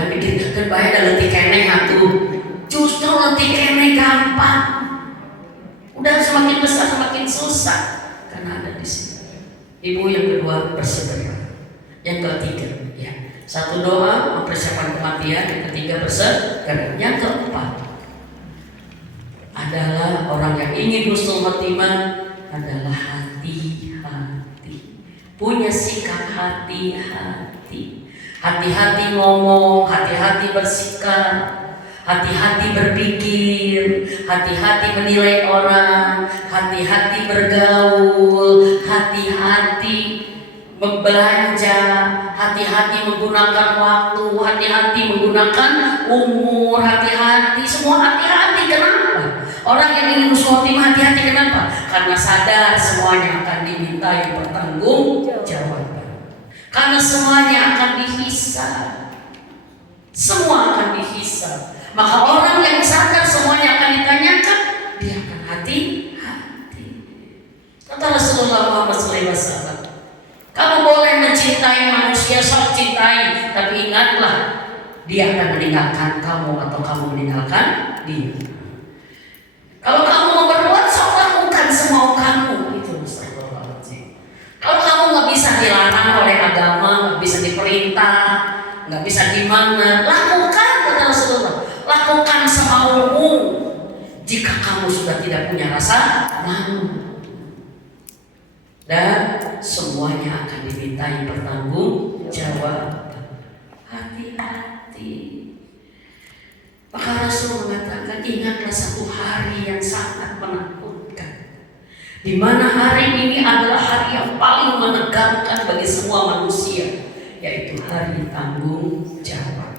Jangan pikir kan bahaya dan letih kene atuh. Justru letih kene gampang. Udah semakin besar semakin susah karena ada di sini. Ibu yang kedua bersedekah. Yang ketiga, ya, satu doa mempersiapkan kematian. Yang ketiga bersedekah. Yang keempat adalah orang yang ingin husnul khotimah adalah hati-hati. Punya sikap hati-hati. Hati-hati ngomong, hati-hati bersikap, hati-hati berpikir, hati-hati menilai orang, hati-hati bergaul, hati-hati belanja, hati-hati menggunakan waktu, hati-hati menggunakan umur, hati-hati, semua hati-hati. Kenapa? Orang yang ingin husnul khotimah hati-hati kenapa? Karena sadar semuanya akan dimintai pertanggungjawaban. Karena semuanya akan dihisab. Semua akan dihisab. Maka orang yang sadar semuanya akan ditanyakan, dia akan hati-hati. Kata Rasulullah Muhammad SAW, kamu boleh mencintai manusia, sok cintai, tapi ingatlah dia akan meninggalkan kamu atau kamu meninggalkan dia. Kalau kamu mau berbuat, sok lakukan semau kamu. Itu Astagfirullahaladzim. Kalau kamu nggak bisa dilarang oleh agama, nggak bisa diperintah, nggak bisa gimana, lakukan kata Rasulullah. Lakukan semaumu. Jika kamu sudah tidak punya rasa malu, dan semuanya akan dimintai pertanggungjawaban. Hati-hati. Maka Rasul mengatakan, ingatlah satu hari yang sangat menakutkan, di mana hari ini adalah hari yang paling menegangkan bagi semua manusia, yaitu hari tanggung jawab.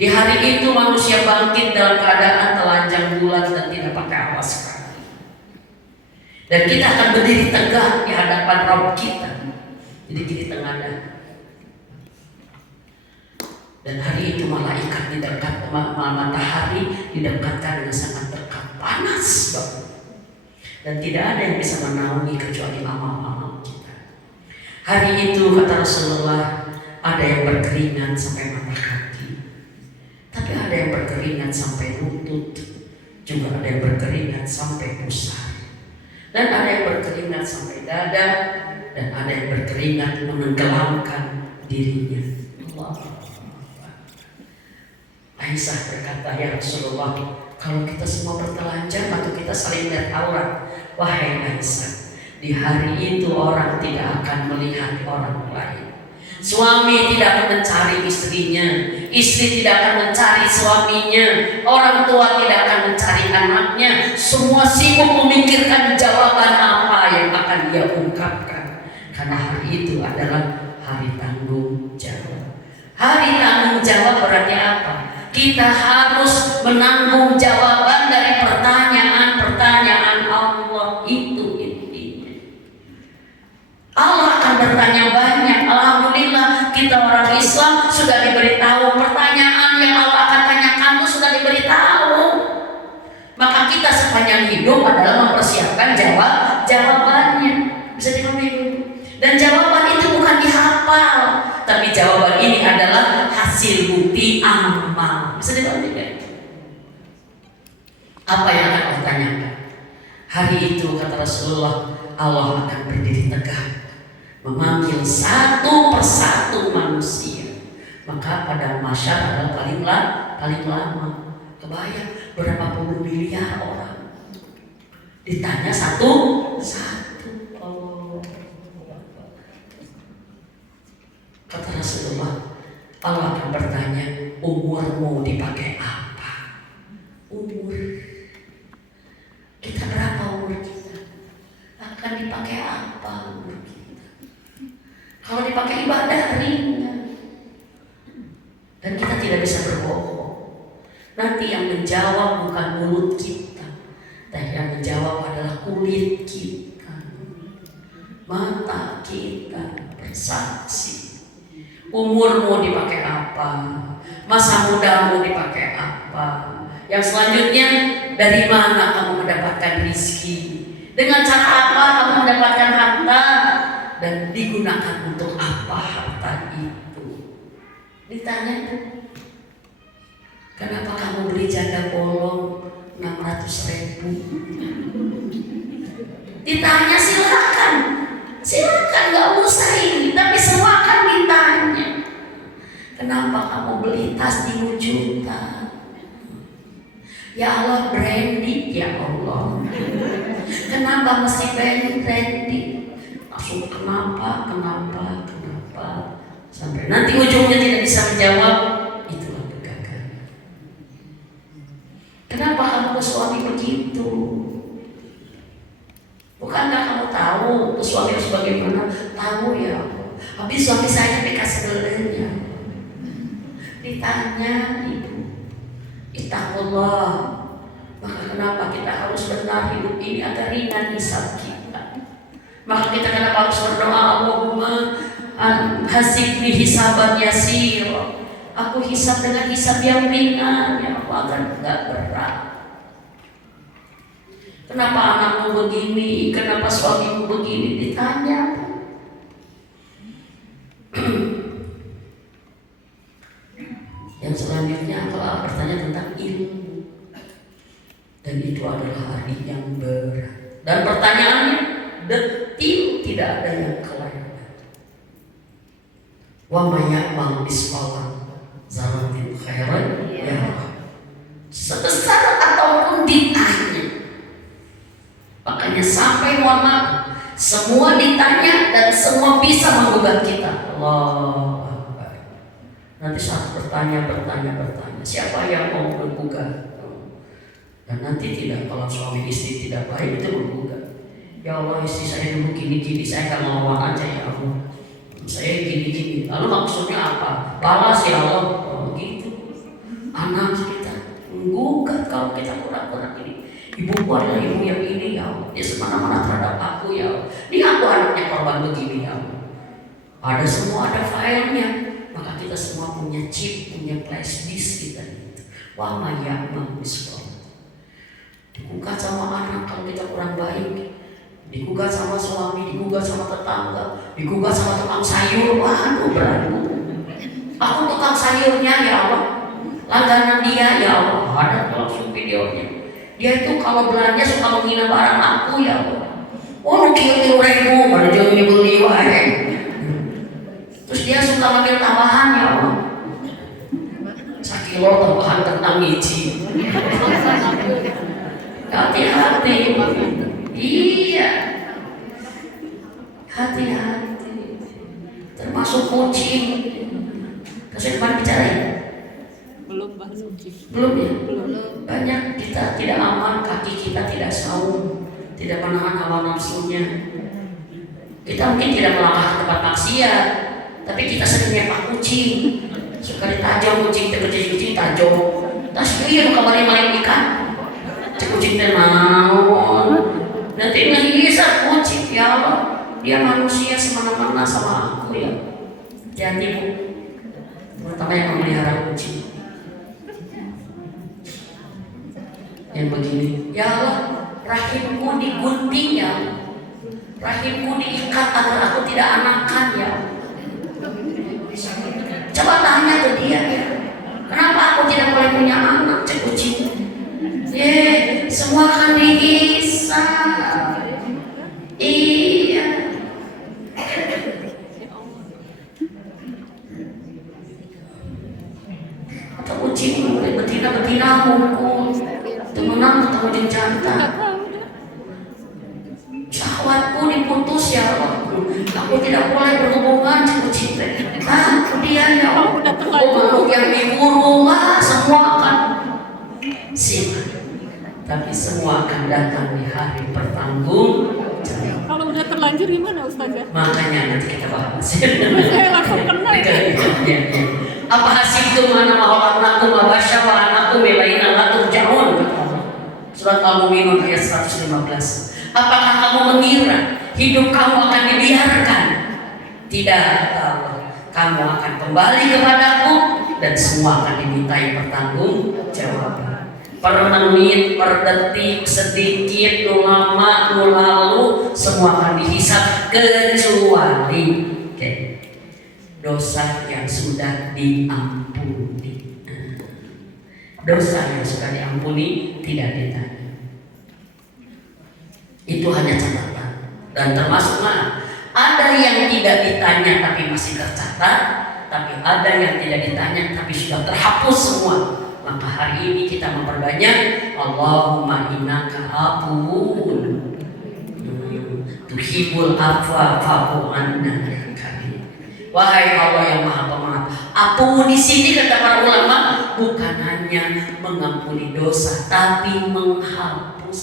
Di hari itu manusia bangkit dalam keadaan telanjang bulat dan tidak pakai alas kaki. Dan kita akan berdiri tegak di hadapan Rabb kita. Jadi kita tengadah. Dan hari itu malaikat didekat, matahari didekatkan dengan sangat dekat, panas banget. Dan tidak ada yang bisa menaungi kecuali amal-amal kita. Hari itu kata Rasulullah, ada yang berkeringat sampai mata kaki, tapi ada yang berkeringat sampai lutut, juga ada yang berkeringat sampai pusar, dan ada yang berkeringat sampai dada, dan ada yang berkeringat menenggelamkan dirinya. Allah. Aisyah berkata, ya Rasulullah, kalau kita semua bertelanjang atau kita saling lihat aurat, wahai Aisyah, di hari itu orang tidak akan melihat orang lain. Suami tidak akan mencari istrinya, istri tidak akan mencari suaminya, orang tua tidak akan mencari anaknya. Semua sibuk memikirkan jawaban apa yang akan dia ungkapkan, karena hari itu adalah hari tanggung jawab. Hari tanggung jawab berarti apa? Kita harus menanggung jawaban dari pertanyaan-pertanyaan Allah. Itu intinya. Allah akan bertanya banyak. Alhamdulillah kita orang Islam sudah diberitahu pertanyaan yang Allah akan tanyakan itu sudah diberitahu. Maka kita sepanjang hidup adalah mempersiapkan jawabannya. Bisa dipahami? Dan jawaban itu bukan dihafal, tapi jawaban ini adalah hasil bukti amal. Bisa dipahami? Apa yang akan Allah tanyakan? Hari itu kata Rasulullah, Allah akan berdiri tegak, memanggil satu persatu manusia. Maka pada masyar adalah paling lama. Kebayang berapa puluh miliar orang ditanya satu-satu. Kata Rasulullah, Allah akan bertanya, umurmu dipakai apa? Umur kita berapa umur kita? Akan dipakai apa umur kita? Kalau dipakai ibadah ringan, dan kita tidak bisa berbohong. Nanti yang menjawab bukan mulut kita, tapi yang menjawab adalah kulit kita, mata kita bersaksi. Umurmu dipakai apa? Masa mudamu dipakai apa? Yang selanjutnya, dari mana kamu mendapatkan rezeki? Dengan cara apa kamu mendapatkan harta? Dan digunakan untuk apa harta itu? Ditanya tuh, kenapa kamu beli janda bolong 600.000? Ditanya silakan, nggak usah ini, tapi semua kan ditanya. Kenapa kamu beli tas 5 juta? Ya Allah, branding ya Allah. Kenapa mesti branding? Langsung kenapa? Sampai nanti ujungnya tidak bisa menjawab, itulah kegagalan. Kenapa kamu ke suami begitu? Bukankah kamu tahu ke suami harus bagaimana? Tahu ya. Habis suami saya dikasih belenya. Ditanya ibu, ittaqullah. Maka kenapa kita harus benar hidup ini agar ringan hisab kita? Maka kita kenapa harus berdoa, Allahumma hasibni hisaban yasir. Aku hisab dengan hisab yang ringan, ya Allah, agar enggak berat. Kenapa anakmu begini? Kenapa suamimu begini? Ditanya. Yang selanjutnya adalah bertanya tentang ilmu, dan itu adalah hari yang berat. Dan pertanyaannya detil, tidak ada yang kelewatan. Wa may ya'mal misqala dzarratin khairan yarah. Sebesar apapun ditanya. Makanya sampai muamalah semua ditanya dan semua bisa mengubah kita. Allah. Nanti saat bertanya. Siapa yang mau bergugah? Dan nanti tidak, kalau suami istri tidak baik itu bergugah. Ya Allah, istri saya dulu gini, saya akan melawan aja ya Allah. Saya gini. Lalu maksudnya apa? Balas ya Allah. Oh, gitu. Anak kita menggugat kalau kita kurang-kurang ini. Ibuku adalah ibu yang ini ya Allah. Dia semena-mena terhadap aku ya Allah. Ini aku anaknya korban begini ya Allah. Ada semua, ada filenya. Maka kita semua punya chip, punya flash disk kita itu. Wa may ya'mal misqala. Digugat sama anak kalau kita kurang baik. Digugat sama suami, digugat sama tetangga, digugat sama tukang sayur. Waduh, berantem. Aku tukang sayurnya ya Allah, langganan dia ya Allah. Ada langsung videonya. Dia itu kalau belanja suka menghina barang aku ya Allah. Oh, kilo 1.000, baru jauh ini beli wae. Terus dia suka ngambil tambahan ya Allah. 1 kilo tambahan tentang hiji. Hati-hati. Iya, hati-hati. Termasuk kucing. Kasih kemarin bicara ya? Belum bahas kucing. Belum ya? Banyak kita tidak aman, kaki kita tidak saum, tidak menahan hawa nafsunya. Kita mungkin tidak melangkah ke tempat maksiat, tapi kita sering nyepak kucing. Suka ditajam kucing, kucing tajam. Tas iya kabarnya main ikan. Kucing naon. Nanti ngehisap kucing ya Allah. Dia manusia semena-mena sama aku ya. Hati-hati bu, terutama yang memelihara kucing. Yang begini, ya Allah, rahimku digunting ya, rahimku diikat agar aku tidak anakan ya. Coba tanya ke dia ya, kenapa aku tidak boleh punya anak? Cek kucing. Semua akan dihisab. Iya. Atau kucing betina mukul, temenan ketemu jeung jantan. Syahwatku diputus ya Allah. Aku tidak boleh berhubungan dengan kucing. Aku dia ya Allah. Makhluk yang diburu, semua akan siap. Tapi semua akan datang di hari pertanggung-jawaban. Kalau udah terlanjur gimana Ustazah? Makanya nanti kita bahas. Saya langsung kena. Apa hasil itu mana maholaknakum mabasya wa anakum ilaina la turja'un. Surat Al-Mu'minun ayat 115. Apakah kamu mengira hidup kamu akan dibiarkan? Tidak, kamu akan kembali kepadaku dan semua akan dimintai pertanggungjawaban. Per menit, per detik, sedikit, nu lama, nu lalu, semua akan dihisab kecuali dosa yang sudah diampuni. Dosa yang sudah diampuni tidak ditanya. Itu hanya catatan. Dan termasuk ada yang tidak ditanya tapi masih tercatat, tapi ada yang tidak ditanya tapi sudah terhapus semua. Maka hari ini kita memperbanyak Allahumma innaka afuwun tuhibbul afwa fa'fu anna ya karim. Wahai Allah yang Maha Pemaaf. Afu di sini kata para ulama bukan hanya mengampuni dosa tapi menghapus.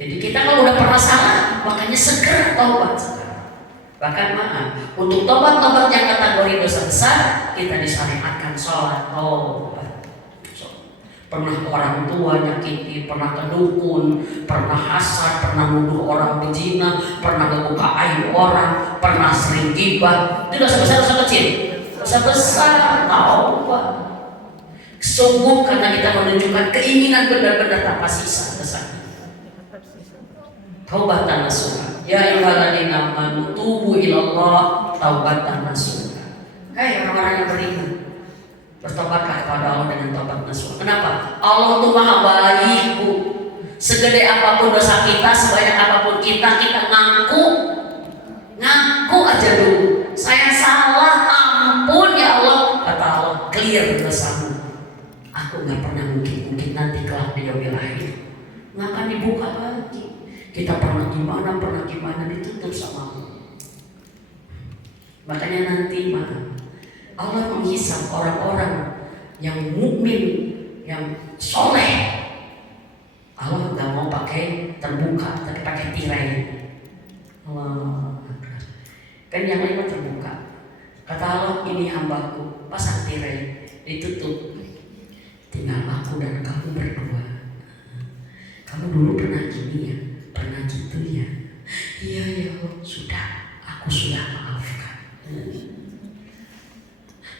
Jadi kita kalau udah pernah salah makanya segera taubat sekarang. Bahkan untuk tobat-tobat yang kategori dosa besar kita disyariatkan sholat taubat. Pernah orang tua nyakiti, pernah kedukun, pernah hasad, pernah nuduh orang berzina, pernah ngebuka aib orang, pernah sering gibah. Itu dosa besar, dosa kecil. Dosa besar taubat. Sungguh karena kita menunjukkan keinginan benar-benar tanpa sisa dosa. Taubatan nasuha. Ya ayyuhalladzina amanu tubu ilallah taubatan nasuha. Hai orang-orang yang beriman, bertobatlah kepada Allah dengan taubat nasuha. Kenapa? Allah itu Maha Baik, Bu. Segede apapun dosa kita, sebanyak apapun kita ngaku aja dulu. Saya salah, ampun ya Allah. Kata Allah, clear dosamu. Aku nggak pernah mungkin nanti kelak di yaumil akhir nggak akan dibuka lagi. Kita pernah gimana ditutup sama Allah. Makanya nanti Allah menghisap orang-orang yang mukmin, yang soleh. Allah nggak mau pakai terbuka, tapi pakai tirai. Allah, kan yang lain terbuka. Kata Allah, ini hambaku, pasang tirai, ditutup. Tinggal aku dan kamu berdua. Kamu dulu pernah gini ya, pernah gitu ya. Iya ya, sudah, aku sudah maafkan.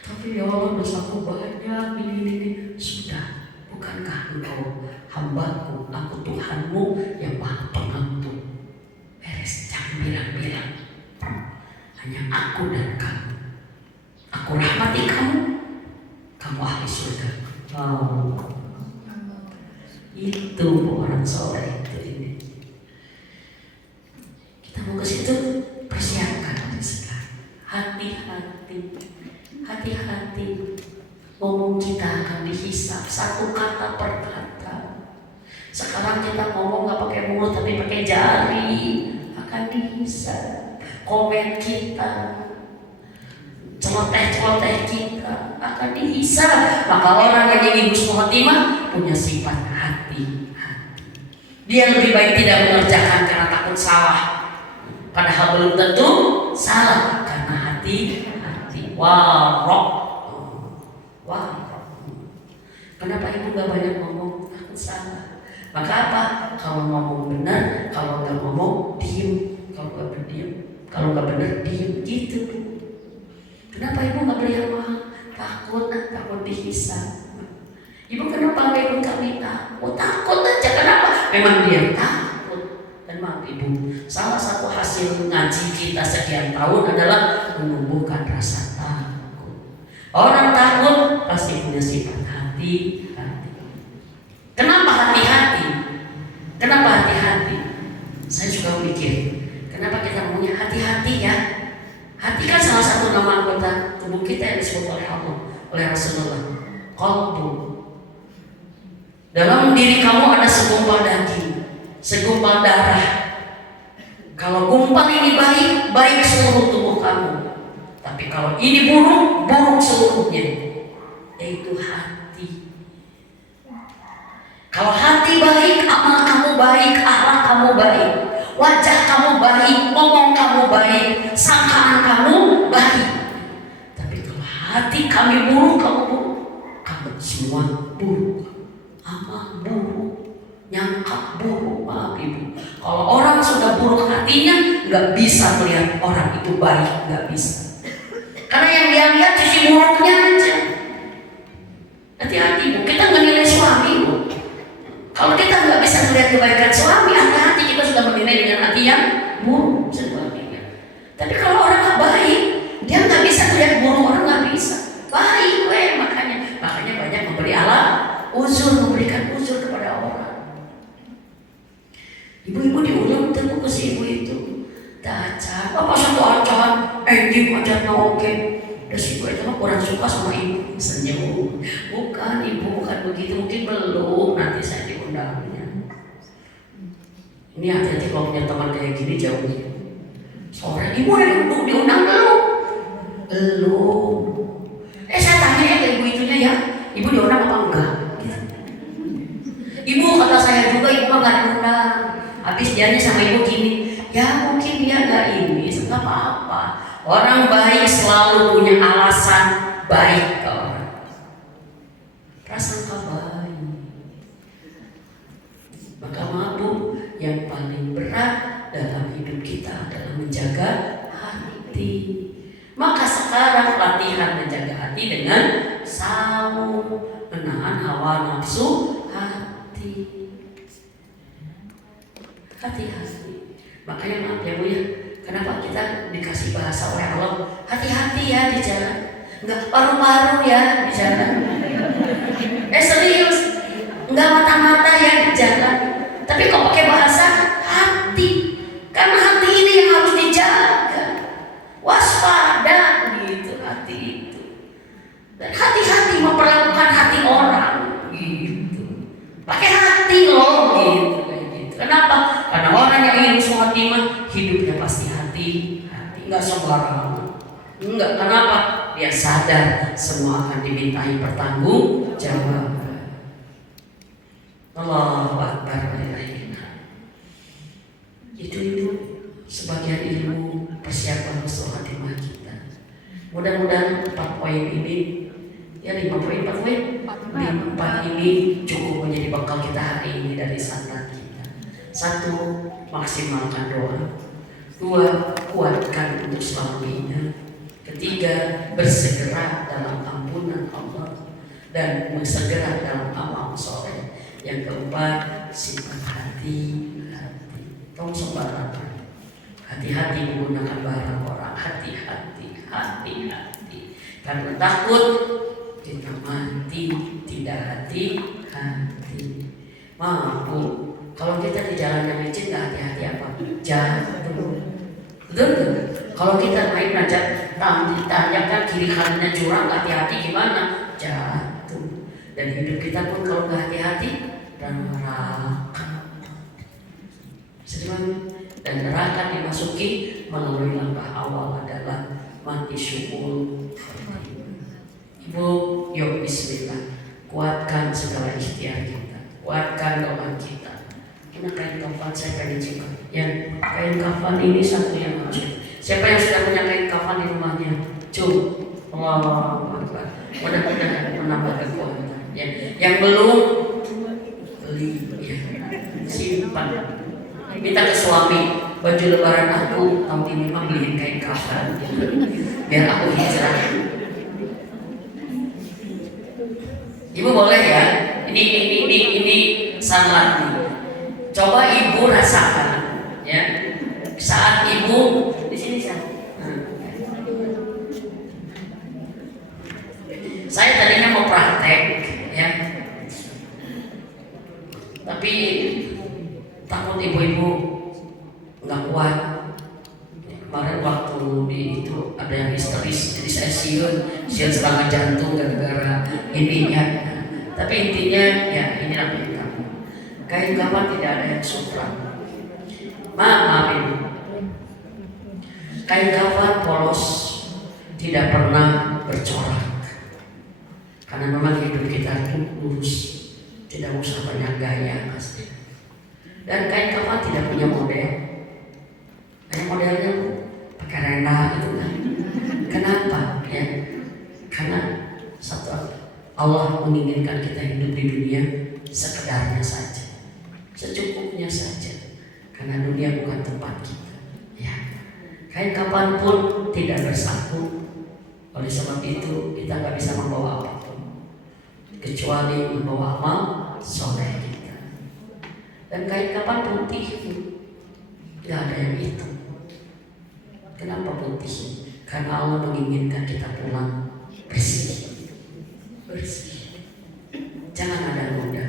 Tapi ya Allah dosaku banyak ini. Sudah, bukankah engkau hambaku, aku Tuhanmu yang Maha Pengampun. Beres, jangan bilang-bilang. Hanya aku dan kamu. Aku rahmati kamu, kamu ahli surga. Oh, itu orang soleh itu ini. Kita mau ke situ, persiapkan sekarang. Hati-hati. Ngomong kita akan dihisap satu kata per kata. Sekarang kita ngomong nggak pakai mulut tapi pakai jari, akan dihisap. Komen kita, celoteh kita akan dihisap. Maka orang yang ingin husnul khotimah punya sifat hati. Dia lebih baik tidak mengerjakan karena takut salah, padahal belum tentu salah karena hati. Warok. Kenapa ibu gak banyak ngomong? Takut salah. Maka apa? Kalau ngomong benar, kalau nggak ngomong diem. Kalau nggak benar diem gitu. Kenapa ibu nggak beli yang mahal? Takut dihisap. Ibu kenapa nggak ikut kami? Takut aja. Kenapa? Memang dia takut. Dan maaf ibu, salah satu hasil ngaji kita sekian tahun adalah menumbuhkan rasa takut. Orang takut pasti punya sifat hati. Kenapa hati-hati? Saya juga mikir, kenapa kita ngomongnya hati-hati ya? Hati kan salah satu nama anggota tubuh kita yang disebut oleh Allah, oleh Rasulullah. Qalbu. Dalam diri kamu ada segumpal daging, segumpal darah. Kalau gumpal ini baik seluruh tubuh kamu. Tapi kalau ini buruk seluruhnya. Yaitu hati. Kalau hati baik, amal kamu baik, akhlak kamu baik, wajah kamu baik, ngomong kamu baik, sangkaan kamu baik. Tapi kalau hati kami buruk, kamu semua buruk. Amal buruk, nyangka buruk, maaf ibu. Kalau orang sudah buruk hatinya, nggak bisa melihat orang itu baik, nggak bisa. Karena yang dia lihat sisi buruknya aja. Hati-hati bu, kita menilai suami bu. Kalau kita nggak bisa melihat kebaikan suami, hati-hati kita sudah menilai dengan hati yang buruk sebagainya. Tapi kalau orang nggak baik, dia nggak bisa lihat buruk, orang nggak bisa. Baik, makanya banyak memberi memberikan uzur kepada orang. Ibu-ibu diulang temu ke si ibu itu, dacar, apa satu acan, anjing acan oke. Terus ibu itu mah kurang suka sama ibu, senyum. Bukan ibu, bukan begitu, mungkin belum, nanti saya diundangnya. Ini hati-hati kalau punya teman kayak gini jauhnya. Sore ibu udah diundang belum? Belum. Saya tanya ya ke ibu itunya ya, ibu diundang apa enggak? Gitu. Ibu kata saya juga, ibu mah nggak diundang. Habis dianya sama ibu gini, ya mungkin dia nggak ini, nggak apa-apa. Orang baik selalu punya alasan baik ke orang. Prasangka baik. Maka mabuk yang paling berat dalam hidup kita adalah menjaga hati. Maka sekarang latihan menjaga hati dengan saum, menahan hawa nafsu hati. Hati-hati. Makanya maaf ya Bu ya, kenapa kita dikasih bahasa oleh Allah, hati-hati ya di jalan, nggak paru-paru ya di jalan. Serius, nggak mata-mata ya di jalan. Tapi kok pakai bahasa hati? Karena hati ini yang harus dijaga. Waspada gitu hati itu. Dan hati-hati memperlakukan hati orang gitu. Pakai hati loh gitu. Kenapa? Karena orang yang ingin husnul khotimah hidupnya pasti hati, nggak sembarangan. Enggak, kenapa? Dia sadar semua akan dimintai pertanggungjawaban. Allahu Akbar. Itu sebagian ilmu persiapan husnul khotimah kita. Mudah-mudahan 4 poin ini, ya 5 poin, 4 poin, 4 ini cukup menjadi bekal kita hari ini dari santan kita. 1. Maksimalkan doa. 2. Kuatkan untuk selalu ingat. 3. Bersegera dalam ampunan Allah dan bersegera dalam amal soleh. Yang 4. Sifat hati. Tolong sembarangan. Hati-hati menggunakan barang orang. Hati-hati. Karena takut kita mati, tidak hati-hati. Mampu. Kalau kita di jalan yang licin nggak hati-hati apa? Jatuh. Betul? Kalau kita naik najak tanjakan kiri kanannya jurang, nggak hati-hati gimana? Jatuh. Dan hidup kita pun kalau nggak hati-hati dan neraka. Dan neraka dimasuki melalui langkah awal adalah mati syukur. Ibu, yuk bismillah. Kuatkan segala ikhtiar kita. Kuatkan doa kita. Ini kain kafan saya pengen coba. Ya, kain kafan ini satu yang harus. Siapa yang sudah punya kain kafan di rumahnya? Allahu Akbar. Mudah-mudahan menambah kekuatan. Ya, yang belum beli, ya, simpan. Minta ke suami, baju lebaran aku tahun ini mah beliin kain kafan. Biar aku hijrah. Ibu boleh ya? Ini sangat nih. Coba ibu rasakan, ya. Saat ibu di sini saya tadinya mau praktek, ya. Tapi takut ibu-ibu nggak kuat. Kemarin waktu di itu ada yang histeris, jadi saya siun serangan jantung gara-gara ini ya. Tapi intinya ya inilah kain kafan. Kain kafan tidak ada yang sutra. Maafin. Kain kafan polos, tidak pernah bercorak. Karena memang hidup kita itu lurus, tidak usah banyak gaya pasti. Dan kain kafan tidak punya model. Hanya modelnya pakai rena gitu kan. Kenapa? Ya, karena satu, Allah menginginkan kita hidup di dunia sekedarnya saja, secukupnya saja, karena dunia bukan tempat kita. Ya, kain kafan pun tidak bersatu. Oleh sebab itu kita nggak bisa membawa apapun kecuali membawa amal soleh kita. Dan kain kafan putih, tidak ada yang hitam. Kenapa putih? Karena Allah menginginkan kita pulang bersih. Bersih. Jangan ada noda.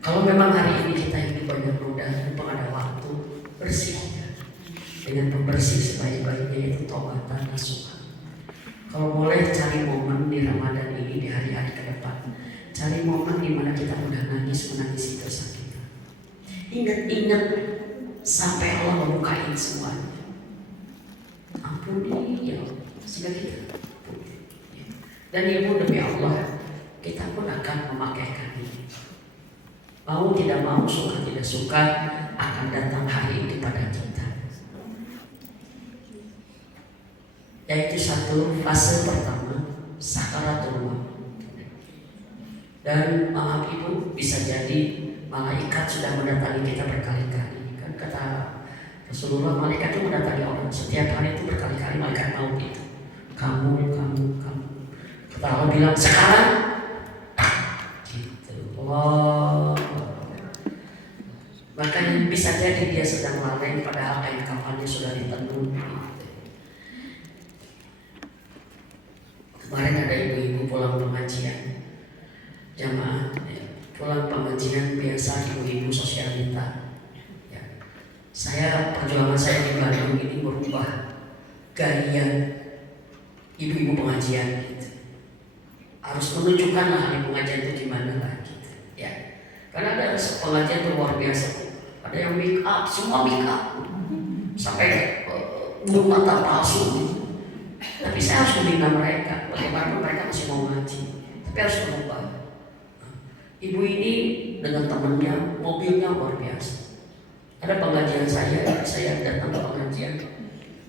Kalau memang hari ini kita hidup banyak noda, mumpung ada waktu, bersih. Dengan pembersih sebaik-baiknya, yaitu taubatan nasuha. Kalau boleh cari momen di Ramadan ini, di hari-hari ke depan, cari momen di mana kita mudah menangisi dosa kita. Ingat-ingat sampai Allah membukain semuanya. Ampuni ya Allah, sehingga kita ampuni. Dan ibu demi Allah, kita pun akan memakaikan ini. Mau tidak mau, suka tidak suka, akan datang hari itu pada kita. Yaitu satu fase pertama, sakaratul maut. Dan maaf ibu, bisa jadi malaikat sudah mendatangi kita berkali-kali. Kan kata Rasulullah, malaikat itu mendatangi orang setiap hari itu berkali-kali, malaikat maut itu. Kamu. Kata Allah bilang sekarang, gitu. Allah. Makanya bisa jadi dia sedang lalai, padahal kain kafannya sudah ditenun. Kemarin ada ibu-ibu pulang pengajian, jamaah pulang pengajian biasa ibu-ibu sosialita. Ya. Perjuangan saya di Bandung ini berubah gaya ibu-ibu pengajian gitu. Harus menunjukkan lah di pengajian itu gimana lah gitu. Ya. Karena ada pengajian itu luar biasa. Ada yang make up, semua make up sampai bulu mata palsu. Tapi saya harus membina mereka, bagaimana mereka masih mau ngaji, tapi harus berubah. Ibu ini dengan temannya, mobilnya luar biasa. Ada pengajian saya datang ke pengajian,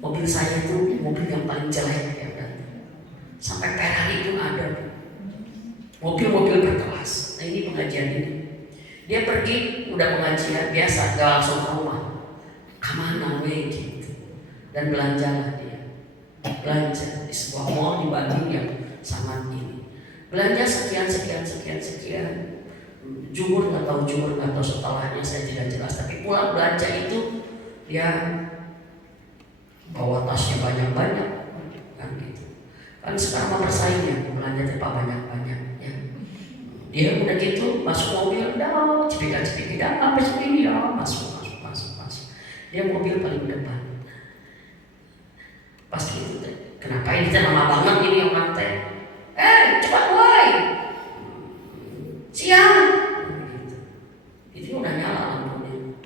mobil saya itu mobil yang paling jelek ya kan. Sampai Ferrari pun ada, mobil-mobil berkelas. Nah ini pengajian ini, dia pergi udah pengajian biasa, gak langsung ke rumah, kemana gitu, dan belanjalah dia. Belanja di sebuah mall di Bandung yang sangat ini. Belanja sekian. Jumur nggak tahu setelahnya saya tidak jelas. Tapi pulang belanja itu dia bawa tasnya banyak kan gitu. Kan sekarang bersaing ya belanja tempat banyak ya. Dia udah gitu masuk mobil, dah cepik sampai segini ya masuk. Dia mobil paling depan. Pas gitu teh, kenapa ini teh lama banget ini orang teh? Cepat woi, siang. Itu udah nyala lampunya.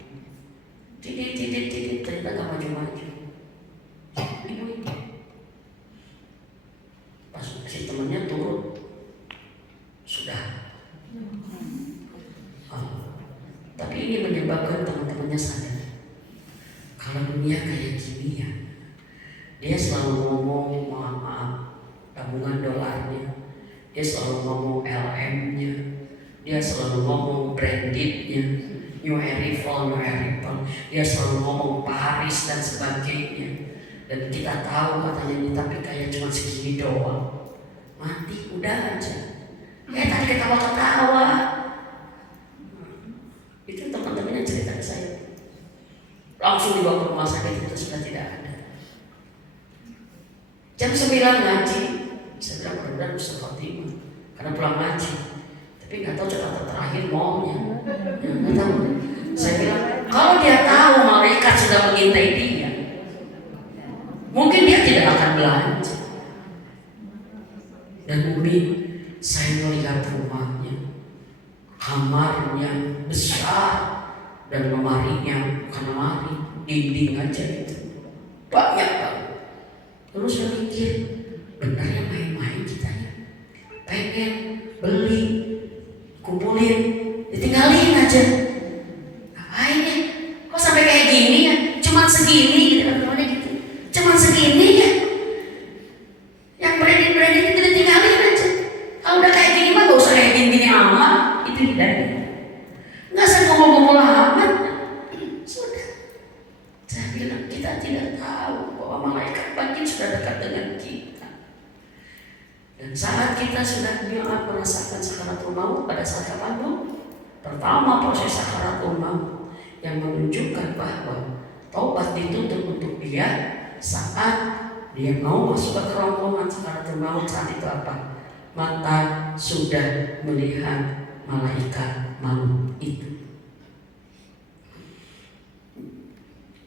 Titit, ternyata gak maju. Ibu. Pas si temennya turun, sudah. Tapi ini menyebabkan teman-temannya sadar kalau dunia kayak gini ya. Dia selalu ngomong maaf, tabungan dolarnya. Dia selalu ngomong LM-nya. Dia selalu ngomong brandednya, New Arrival. Dia selalu ngomong Paris dan sebagainya. Dan kita tahu katanya ini tapi kayak cuma segini doang. Mati udah aja. Tadi ketawa-ketawa. Itu teman-temannya cerita ke saya. Langsung dibawa ke rumah sakit, itu sudah tidak ada. Jam 9 ngaji, saya bilang benar Ustaz Fatimah karena pulang ngaji, tapi nggak tahu cerita terakhir maunya, nggak tahu. Saya bilang kalau dia tahu malaikat sudah mengintai dia, mungkin dia tidak akan belanja. Dan Umi, saya melihat rumahnya, kamarnya besar dan lemarinya bukan lemari, dinding aja gitu, banyak banget. Terus saya mikir, benar ya main-main kita ya, pengen beli, kumpulin, ditinggalin aja. Ngapain ya? Kok sampai kayak gini ya? Cuman segini gitu kan gitu. Cuman segini ya. Yang branding itu ditinggalin aja. Kalau udah kayak gini mah gak usah kayak gini amat. Itu hidayah. Nggak usah ngomong-ngomong amat. Sudah. Saya bilang kita tidak tahu bahwa malaikat makin sudah dekat dengan kita. Dan saat kita sudah merasakan sakaratul maut pada saat kapan Bu? Pertama proses sakaratul maut yang menunjukkan bahwa taubat dituntut untuk dia saat dia mau masuk ke kerongkongan sakaratul maut, saat itu apa? Mata sudah melihat malaikat maut itu.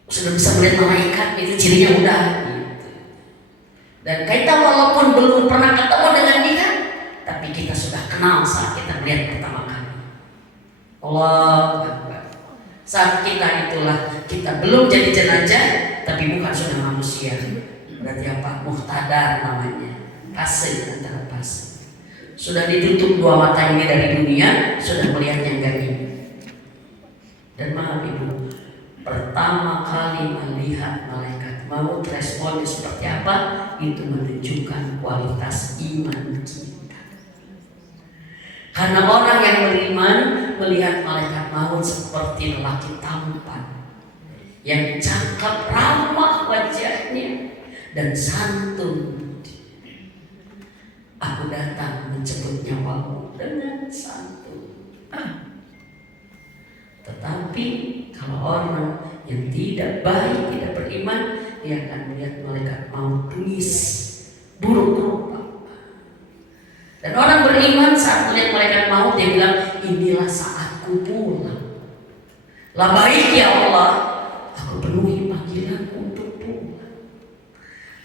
Sudah bisa melihat malaikat, itu cirinya udah gitu. Dan kita walaupun belum pernah ketemu dengan dia, tapi kita sudah kenal saat kita melihat pertama kali. Allah Akbar. Saat kita itulah kita belum jadi jenazah, tapi bukan sudah manusia. Berarti apa? Muhtadar namanya. Fase antara fase. Sudah ditutup dua mata ini dari dunia, sudah melihat yang gaib. Dan maaf ibu, pertama kali melihat malaikat maut, responnya seperti apa? Itu menunjukkan kualitas iman kita. Karena orang yang beriman melihat malaikat maut seperti lelaki tampan, yang cakap, ramah wajahnya, dan santun. Aku datang menjemput nyawamu dengan santun. Tetapi kalau orang yang tidak baik, tidak beriman, dia akan melihat malaikat maut tulis, buruk rupa. Dan orang beriman saat melihat malaikat maut, dia bilang, inilah saatku pulang. Lah baik ya Allah, aku penuhi panggilanku untuk pulang.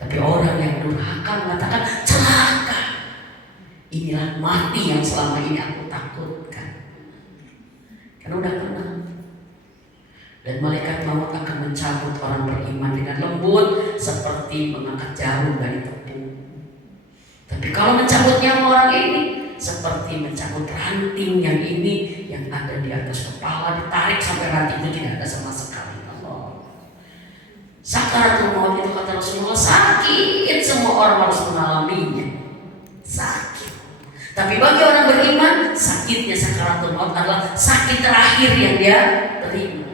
Tapi orang yang durhaka mengatakan, celaka, inilah mati yang selama ini aku takutkan. Karena udah kenal. Dan malaikat maut akan mencabut orang beriman dengan lembut seperti mengangkat jarum dari tepung. Tapi kalau mencabutnya orang ini seperti mencabut ranting yang ini yang ada di atas kepala, ditarik sampai ranting itu tidak ada sama sekali. Allah. Sakaratul maut itu kata Rasulullah sakit, semua orang harus mengalaminya. Sakit. Tapi bagi orang beriman, sakitnya sakaratul maut adalah sakit terakhir yang dia terima.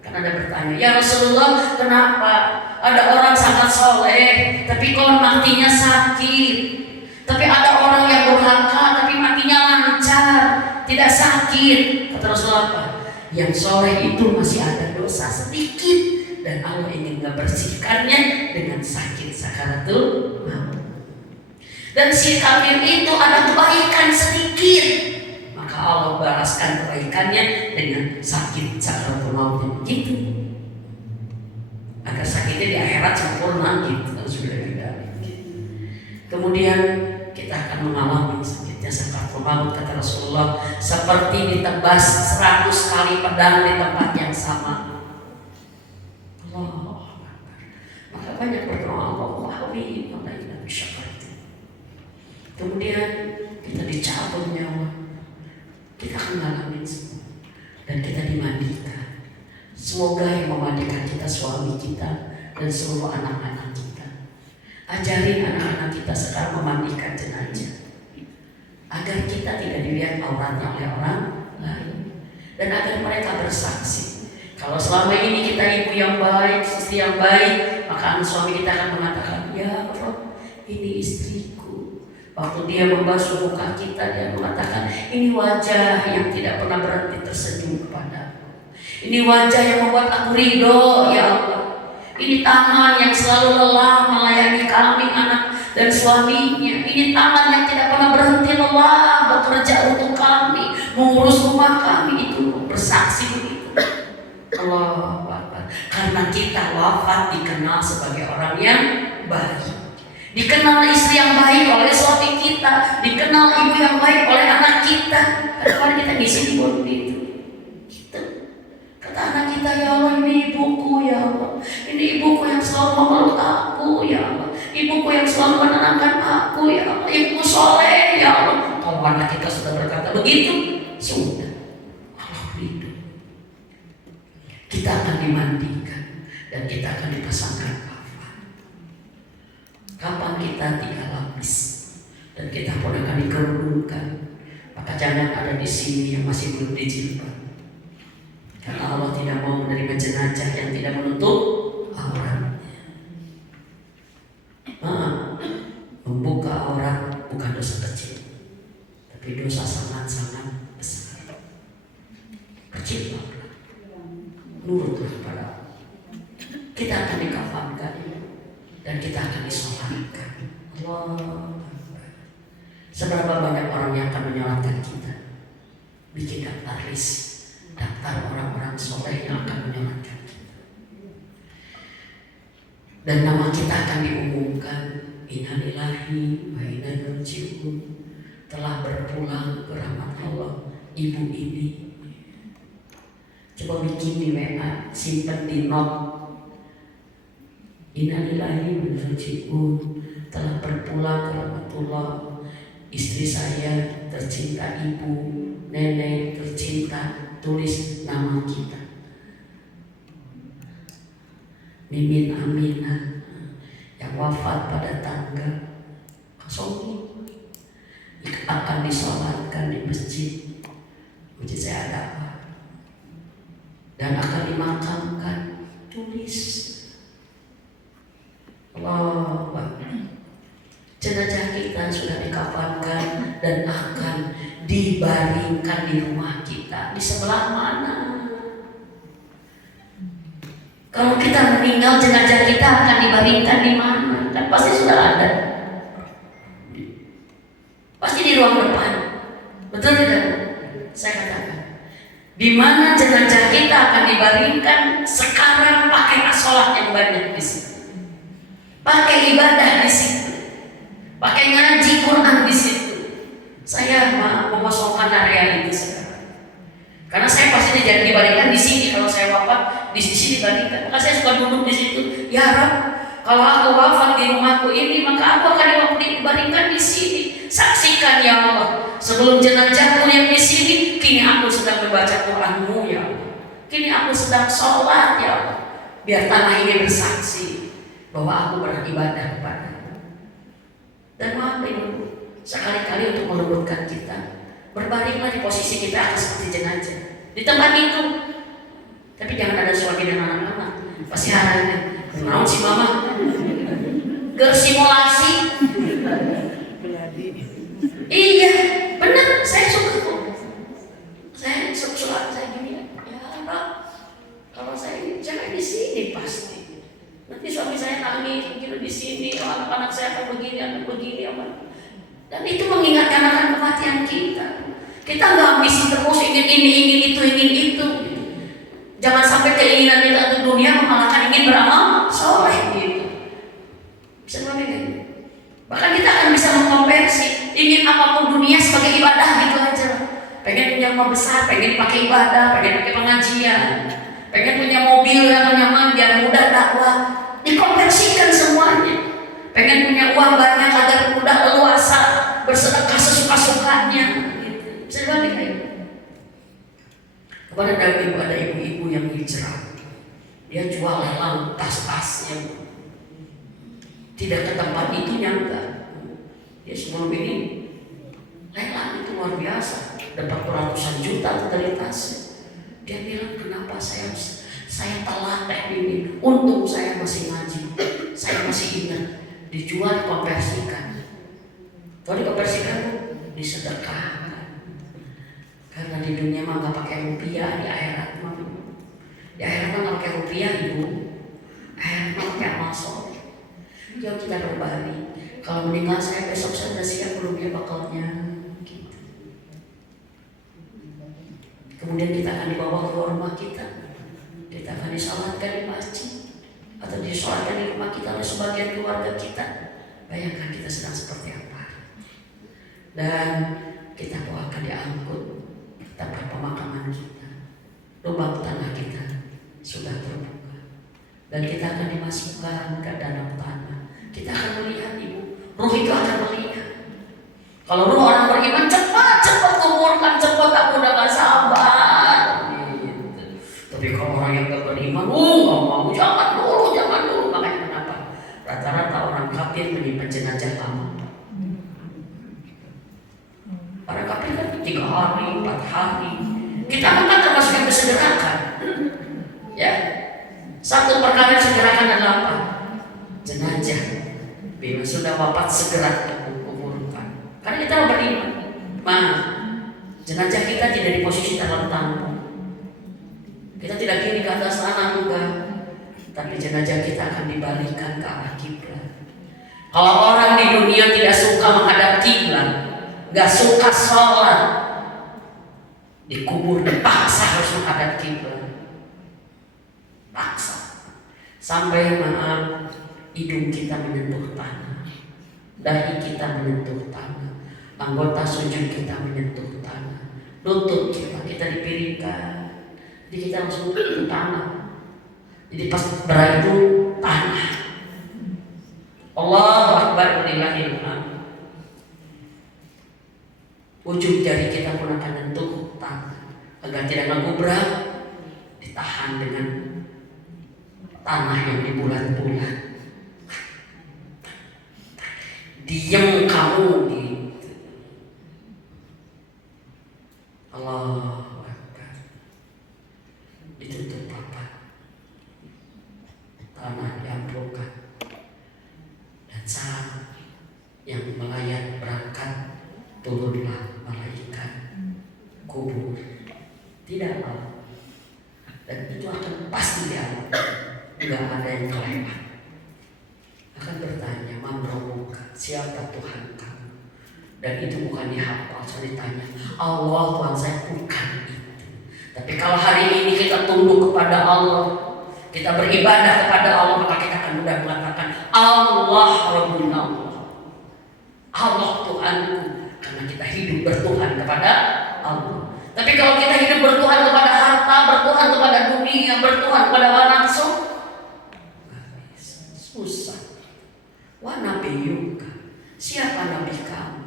Karena ada bertanya, ya Rasulullah, kenapa ada orang sangat soleh, tapi kok matinya sakit? Tapi ada orang yang durhaka, tapi matinya lancar, tidak sakit. Kata Rasulullah apa? Yang soleh itu masih ada dosa sedikit, dan Allah ingin membersihkannya dengan sakit sakaratul maut. Dan si kafir itu ada kebaikan sedikit, maka Allah balaskan kebaikannya dengan sakit sakaratul maut yang begitu, agar sakitnya di akhirat sempurna gitu. Kemudian kita akan mengalami sakitnya sakaratul maut, kata Rasulullah, seperti ditebas 100 kali pedang di tempat yang sama. Allah. Maka banyak berdoa Allah wahwi wa la ilaha illallah. Kemudian kita dicabut nyawa, kita akan ngalamin semua, dan kita dimandikan. Semoga yang memandikan kita suami kita dan seluruh anak-anak kita. Ajarin anak-anak kita sekarang memandikan jenazah, agar kita tidak dilihat auratnya oleh orang lain, dan agar mereka bersaksi. Kalau selama ini kita ibu yang baik, istri yang baik, maka suami kita akan mengatakan, ya Rob, ini istriku. Waktu dia membasuh muka kita, dia mengatakan, ini wajah yang tidak pernah berhenti tersenyum kepadaku. Ini wajah yang membuat aku ridho, ya Allah. Ini tangan yang selalu lelah melayani kami, anak dan suaminya. Ini tangan yang tidak pernah berhenti lelah bekerja untuk kami, mengurus rumah kami. Itu bersaksi begitu. Allah Akbar. Karena kita wafat dikenal sebagai orang yang baik, dikenal istri yang baik oleh suami kita, dikenal ibu yang baik oleh anak kita. Karena kita ngisi di bawah itu. Kata anak kita, ya Allah, ini ibuku, ya Allah, ini ibuku yang selalu memeluk aku, ya Allah, ibuku yang selalu menenangkan aku, ya Allah, ibuku soleh, ya Allah. Kalau anak kita sudah berkata begitu, sudah Allah ridho. Kita akan dimandikan dan kita akan dipasangkan kafan. Kapan kita 3 lapis, dan kita pun akan dikerudungkan. Maka jangan ada di sini yang masih belum dijilbab. Karena Allah tidak mau menerima jenazah yang tidak menutup aurat. Membuka aurat bukan dosa kecil, tapi dosa sangat-sangat besar. Kecil banget. Nurutlah kepada Allah. Kita akan dikafankan. Allah. Seberapa banyak orang yang akan menyolatkan kita? Bikin daftar list, daftar orang-orang soleh yang akan menyolatkan kita. Dan nama kita akan diumumkan. Innalillahi wa inna ilaihi raji'un. Telah berpulang ke rahmat Allah ibu ini. Coba bikin di WA, simpen di not. Innalillahi wa inna ilaihi raji'un. Telah berpulang ke rahmatullah istri saya tercinta, ibu, nenek tercinta. Tulis nama kita. Mimin Aminah yang wafat pada tanggal 0 akan disolatkan di masjid saya ada apa, dan akan dimakamkan. Tulis Allah. Jenazah kita sudah dikafankan dan akan dibaringkan di rumah kita. Di sebelah mana? Kalau kita meninggal, jenazah kita akan dibaringkan di mana? Kan pasti sudah ada. Pasti di ruang depan. Betul tidak? Saya katakan, di mana jenazah kita akan dibaringkan sekarang, pakai sholat yang banyak di situ, pakai ibadah di situ, pakai ngaji Quran di situ. Saya mengosongkan area itu sekarang, karena saya pasti dibaringkan di sini. Kalau saya wafat di sini dibaringkan, maka saya suka duduk di situ. Ya Rabb, kalau aku wafat di rumahku ini, maka aku akan dibaringkan di sini. Saksikan ya Allah, sebelum jenazahku yang di sini, kini aku sedang membaca Quranmu ya Allah. Kini aku sedang sholat ya Allah. Biar tanah ini bersaksi bahwa aku beribadah kepadamu. Dan maafin sekali-kali untuk melembutkan kita, berbaringlah di posisi kita akan seperti jenazah di tempat itu. Tapi jangan ada suami dan anak-anak. Pasti haranya mau si mama gersimulasi. Iya, benar. Saya suka kok. Saya suka saya gini. Ya Allah, kalau saya ini jangan di sini pasti. Nanti suami saya nangis begitu di sini. Oh, anak-anak saya akan begini, dan itu mengingatkan akan kematian kita. Kita nggak ambisi terus ingin ini, ingin itu, ingin itu. Jangan sampai keinginan kita untuk dunia mengalahkan ingin beramal soleh gitu. Bisa kan? Bahkan kita akan bisa mengkonversi ingin apapun dunia sebagai ibadah gitu aja. Pengen punya rumah besar, pengen dipakai ibadah, pengen pakai pengajian, pengen punya mobil yang nyaman biar mudah dakwah. Dikonversikan semuanya. Pengen punya uang banyak agar mudah leluasa bersedekah sesuka-sukanya gitu. Bisa kan? Kepada ada ibu-ibu yang hijrah, dia jual lelang tas-tasnya, tidak ke tempat itu nyangka. Dia sebelum ini lelang itu luar biasa, dapat ratusan juta dari tasnya. Dia bilang, kenapa saya telat ini? Untung saya masih ngaji, saya masih ingat. Dijual, dikonversikan. Kalau dikonversikan, disedekahkan. Karena di dunia mah nggak pakai rupiah, di akhirat mah. Di akhirat mah nggak pakai rupiah, ibu. Akhirat mah pakai amal soleh. Jauh kita berbagi. Kalau meninggal saya besok saya udah siap belum ya bakalnya. Gitu. Kemudian kita akan dibawa ke rumah kita. Kita akan disolatkan di masjid atau disolatkan di rumah kita oleh sebagian keluarga kita. Bayangkan kita sedang seperti apa. Dan kita akan diangkut tempat pemakaman kita. Lubang tanah kita sudah terbuka dan kita akan dimasukkan ke dalam tanah. Kita akan melihat, ibu, ruh itu akan melihat. Kalau ruh orang beriman cepat kuburkan, cepat, aku udah gak sabar gitu. Tapi kalau orang yang gak beriman, gak mau, jangan dulu. Makanya kenapa rata-rata orang kafir menyimpan jenazah lama. Para kafir kan 3 hari, 4 hari. Kita kan termasuk yang disegerakan. Ya, satu perkara yang disegerakan adalah apa? Jenazah. Bila sudah wafat segera kuburkan. Karena kita beriman. Jenazah kita tidak di posisi terlentang. Kita tidak kiri ke atas tanah juga, tapi jenazah kita akan dibalikan ke arah kiblat. Kalau orang di dunia tidak suka menghadap kiblat, nggak suka sholat, dikubur dipaksa harus menghadap kiblat, paksa. Sampai maaf, hidung kita menyentuh tanah, dahi kita menyentuh tanah, anggota sujud kita menyentuh tanah, lutut kita dipiringkan, jadi kita langsung ke tanah. Jadi pas beradu tanah. Allahu Akbar walillahil hamd. Ujung jari kita pun akan menyentuh tanah agar tidak menggubrak, ditahan dengan tanah yang dibulat-bulat. Diam kamu gitu. Allahu Akbar. Ditutup papan, tanah diampuhkan, dan saat yang melayat berangkat turunlah malaikat kubur. Tidak mau, dan itu akan pasti dialog. Tidak ada yang kelewat. Akan bertanya, man rabbuka, siapa Tuhan kamu? Dan itu bukan dihafal, saya ditanya, Allah Tuhan saya, bukan itu. Tapi kalau hari ini kita tunduk kepada Allah, kita beribadah kepada Allah, maka kita akan mudah mengatakan Allah Rabbuna, Allah Tuhanku, karena kita hidup bertuhan kepada Allah. Tapi kalau kita hidup bertuhan kepada harta, bertuhan kepada dunia, bertuhan kepada hawa nafsu, susah. Wa nabiyuka, siapa nabi kamu?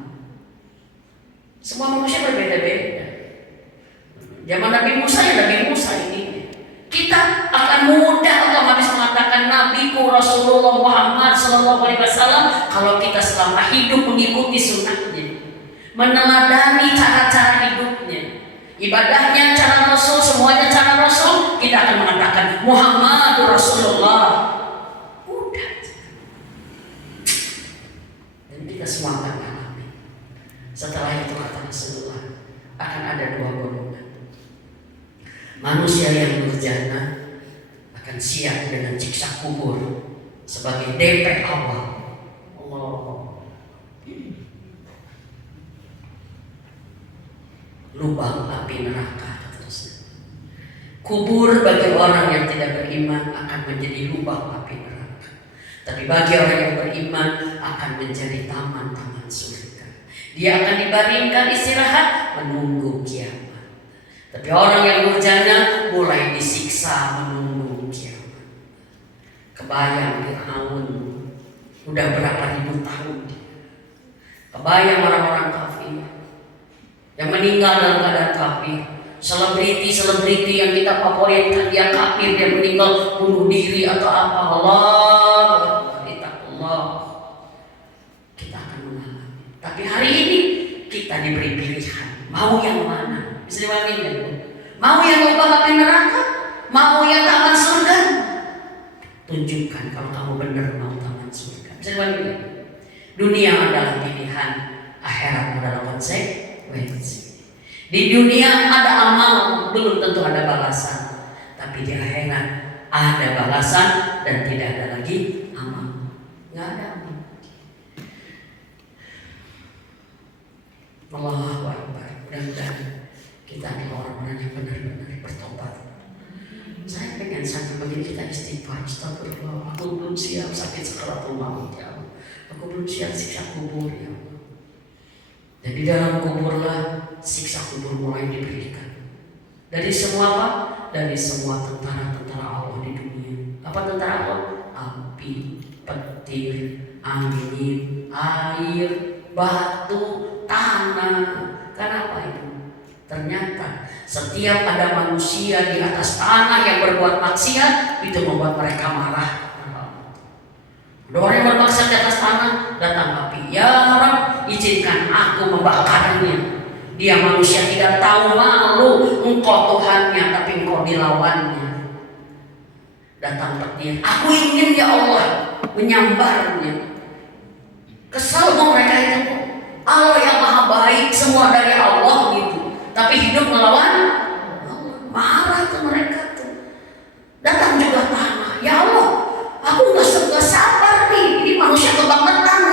Semua manusia berbeda-beda. Zaman Nabi Musa ya Nabi Musa ini. Kita akan mudah untuk habis mengatakan Nabiku Rasulullah Muhammad SAW kalau kita selama hidup mengikuti sunnahnya, meneladani cara-cara hidupnya, ibadahnya cara Rasul, semuanya cara Rasul. Kita akan mengatakan Muhammad Rasulullah. Udah. Dan kita semua akan alami. Setelah itu kata Rasulullah, akan ada dua golongan. Manusia yang nurjana akan siap dengan siksa kubur sebagai DP Allah. Lubang api neraka terus. Kubur bagi orang yang tidak beriman akan menjadi lubang api neraka. Tapi bagi orang yang beriman akan menjadi taman-taman surga. Dia akan dibaringkan istirahat menunggu kiamat. Tapi orang yang nurjana mulai disiksa menunggu kiamat. Kebayang Fir'aun udah berapa ribu tahun dia. Kebayang orang-orang kafir yang meninggal dalam keadaan kafir. Selebriti yang kita favoritkan dia kafir, dia meninggal bunuh diri atau apa. Allah, kita akan mengalami. Tapi hari ini kita diberi pilihan, mau yang mana? Bisa dibayangkan? Mau yang lubang api neraka? Mau yang taman surga? Tunjukkan kalau kamu benar mau taman surga. Bisa dibayangkan? Dunia adalah pilihan, akhirat adalah konsekuensi. Di dunia ada amal, belum tentu ada balasan. Tapi di akhirat ada balasan dan tidak ada lagi amal. Nggak ada amal. Allahu Akbar. Mudah-mudahan kita adalah orang-orang yang benar-benar bertobat. Saya pengen sampai begini kita istighfar. Astagfirullah, aku belum siap sakit sakaratul maut ya Allah. Aku belum siap siksa kubur ya Allah. Dan di dalam kuburlah siksa kubur mulai diberikan. Dari semua apa? Dari semua tentara-tentara Allah di dunia. Apa tentara Allah? Api, petir, angin, air, batu, tanah. Kenapa itu? Ternyata setiap ada manusia di atas tanah yang berbuat maksiat, itu membuat mereka marah. Ada orang yang bermaksiat di atas tanah, datang api. Ya Rabb, izinkan aku membakarnya. Dia manusia tidak tahu malu, engkau Tuhannya, tapi engkau dilawannya. Datang petir, aku ingin ya Allah menyambarnya. Kesal dong mereka itu. Allah yang maha baik, semua dari Allah gitu. Tapi hidup melawan Allah. Marah tuh mereka tuh. Datang juga tanah. Ya Allah, aku gak sabar nih. Ini manusia kebangetan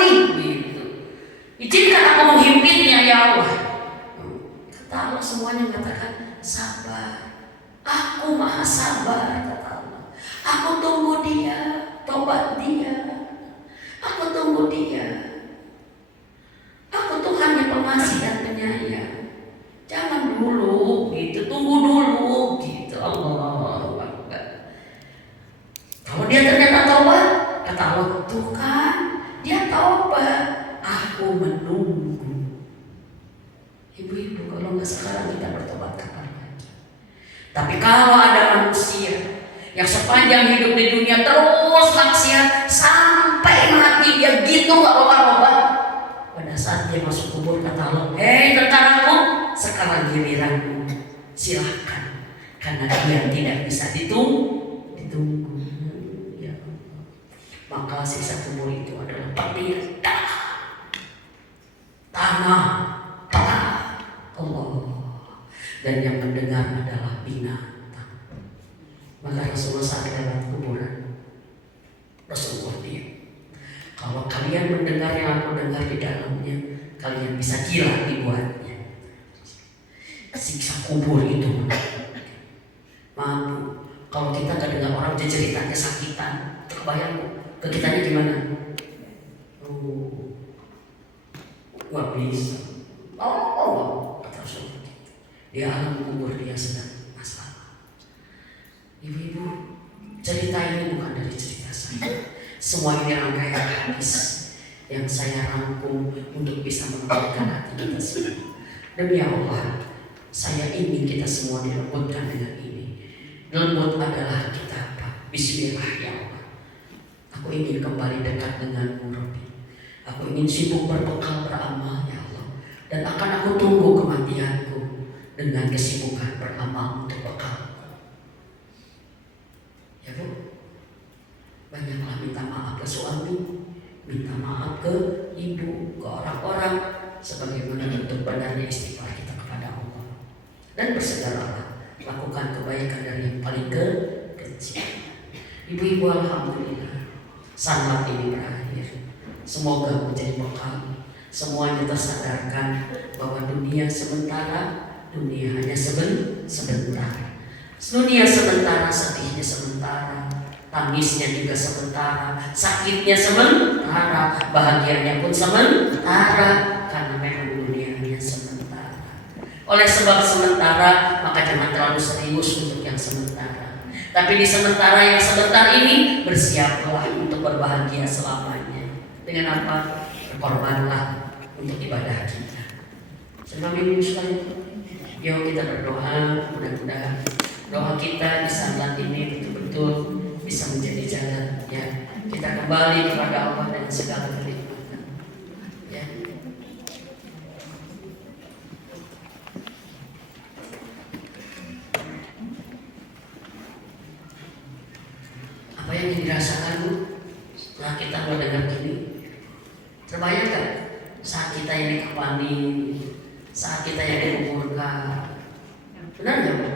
sekarang kita bertobat kapan lagi? Tapi kalau ada manusia yang sepanjang hidup di dunia terus maksiat sampai mati, dia gitu gak berubah. Pada saat dia masuk kubur kata Allah, hei tentaraku, sekarang giliranmu, silahkan. Karena dia tidak bisa ditunggu. Ya. Maka siksa kubur itu adalah penderitaan tanah Allah, dan yang mendengar adalah binatang. Maka Rasulullah saat lewat kuburan, Rasulullah dia, kalau kalian mendengar yang aku dengar di dalamnya, kalian bisa gila dibuatnya. Siksa kubur itu, maaf Bu, kalau kita nggak dengar orang cerita kesakitan, terbayang ke kitanya gimana? Gak bisa. Kata Rasulullah, di alam kubur dia sedang masalah. Ibu-ibu, cerita ini bukan dari cerita saya. Semua ini rangkaian hadis yang saya rangkum untuk bisa menenangkan hati kita semua. Demi Allah, saya ingin kita semua dilembutkan dengan ini. Lembut adalah kita apa? Bismillah ya Allah. Aku ingin kembali dekat denganmu Rabbi. Aku ingin sibuk berbekal beramal ya Allah. Dan akan aku tunggu kematianku dengan kesibukan beramal untuk bekal. Ya Bu, banyaklah minta maaf ke suami, minta maaf ke ibu, ke orang-orang, sebagaimana bentuk benarnya istighfar kita kepada Allah. Dan bersegeralah lakukan kebaikan dari yang paling kecil. Ibu-ibu, alhamdulillah sanlat ini berakhir. Semoga menjadi bekal. Semuanya tersadarkan bahwa dunia sementara, dunia hanya sebentar. Dunia sementara, sedihnya sementara, tangisnya juga sementara, sakitnya sementara, bahagianya pun sementara, karena memang dunia hanya sementara. Oleh sebab sementara, maka jangan terlalu serius untuk yang sementara. Tapi di sementara yang sebentar ini, bersiaplah untuk berbahagia selamanya. Dengan apa? Berkorbanlah untuk ibadah kita. Sebab ini sekali, yuk kita berdoa, mudah-mudahan doa kita di saat ini betul-betul bisa menjadi jalan ya. Kita kembali kepada Allah dengan segala kenikmatan. Ya. Apa yang dirasakan Bu setelah kita mendengar gini? Terbayang gak saat kita yang dikepani, saat kita yang dikuburkan? Benar gak Bu?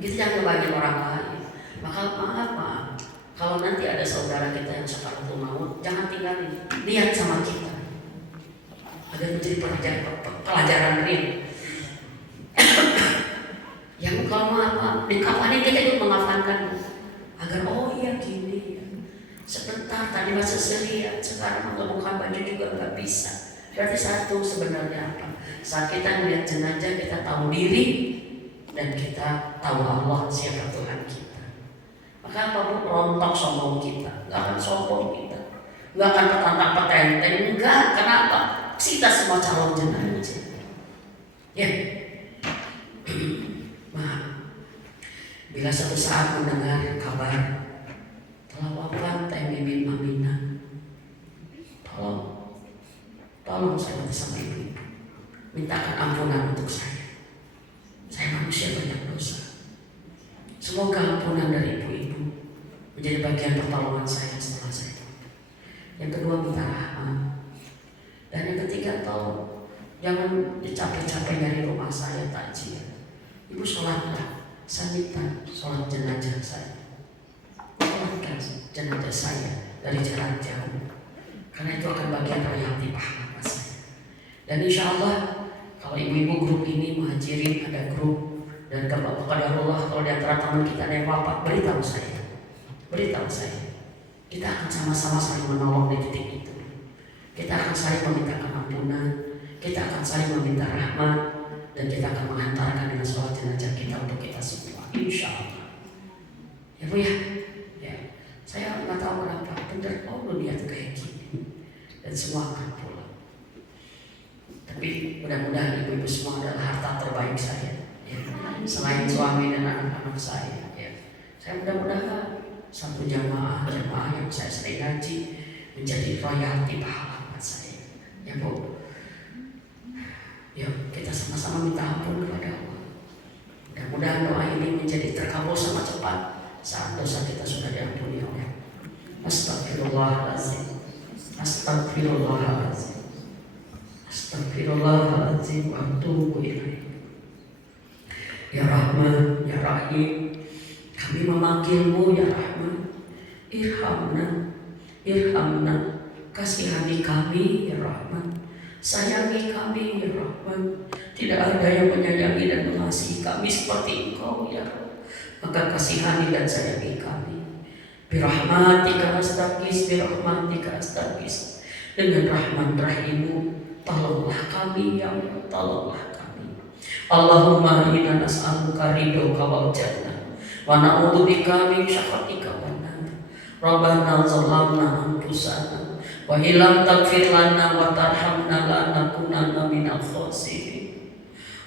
Kita jangan ngebagiin orang lain. Maka maaf, kalau nanti ada saudara kita yang sakaratul maut, jangan tinggalin, lihat sama kita agar menjadi pelajaran real. Yang kalau maaf dikafanin, kita ikut mengafankan agar oh iya gini ya. Sebentar tadi masih seria, sekarang mengebuka baju juga nggak bisa. Berarti satu sebenarnya apa? Saat kita melihat jenazah, kita tahu diri dan kita tahu Allah siapa Tuhan kita. Maka apa Bu? Rontok sombong kita, nggak akan sombong kita, nggak akan petantang-petenteng, enggak. Kenapa? Kita semua calon jenazah. Ya, bila suatu saat mendengar kabar telah wafat Teh Mimin Aminah, tolong saya bersama ibu, mintakan ampunan untuk saya. Saya manusia banyak dosa. Semoga ampunan dari ibu-ibu menjadi bagian pertolongan saya setelah saya. Yang kedua, minta rahmat. Dan yang ketiga, tolong jangan capek-capek dari rumah saya takjil. Ibu sholatlah, saya minta sholat jenazah saya. Sholatkan jenazah saya dari jarak jauh, karena itu akan bagian royalti pahala saya. Dan insya Allah kalau ibu-ibu grup ini Muhajirin ada grup, dan qadarullah kalau di antara teman kita ada yang wafat, beritahu saya. Kita akan sama-sama saling menolong di titik itu. Kita akan saling memintakan ampunan, kita akan saling meminta rahmat, dan kita akan menghantarkan dengan sholat jenazah kita untuk kita semua, insya Allah. Ya Bu ya, saya nggak tahu kenapa bener, dunia tuh kayak gini, dan semua akan pulang. Tapi Mudah-mudahan ibu-ibu semua adalah harta terbaik saya, ya. Selain suami dan anak-anak saya, ya. Saya mudah-mudahan satu jamaah yang saya sering ngaji menjadi royalti pahala buat saya, ya Bu. Yuk kita sama-sama minta ampun kepada Allah. Mudah-mudahan doa ini menjadi terkabul sama cepat saat dosa kita sudah diampuni oleh Allah. Astagfirullahaladzim, astagfirullahaladzim, astagfirullahaladzim wa atubu ilaih. Ya Rahman, ya Rahim, kami memanggilmu ya Rahman. Irhamna, irhamna, kasihani kami ya Rahman. Sayangi kami ya Rahman. Tidak ada yang menyayangi dan mengasihi kami seperti Engkau ya Rabb. Maka kasihani dan sayangi kami. Birahmatika astagis, birahmatika astagis. Dengan rahman rahimu, tolonglah kami ya Allah, tolonglah kami. Allahumma inna nas'aluka ridhoka wal jannah wa na'udzubika min syakhatika wan nar. Rabbana zalamna anfusana wa illam taghfir lana wa tarhamna lanakunanna minal khasirin.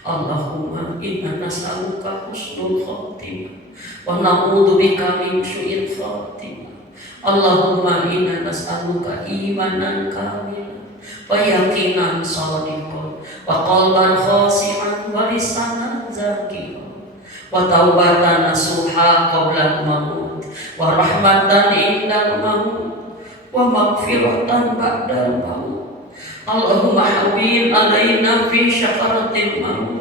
Allahumma inna nas'aluka husnul khatimah wa na'udzubika min su'il khatimah. Allahumma inna nas'aluka imanan kamilan wa yaqinan shadiqan wa qalban khashi'an wa lisanan zakiran wa taubatan nasuha qabla al-maut wa rahmatan indal maut wa maghfiratan ba'dal maut. Allahumma hawwin alaina fi syakaratil maut.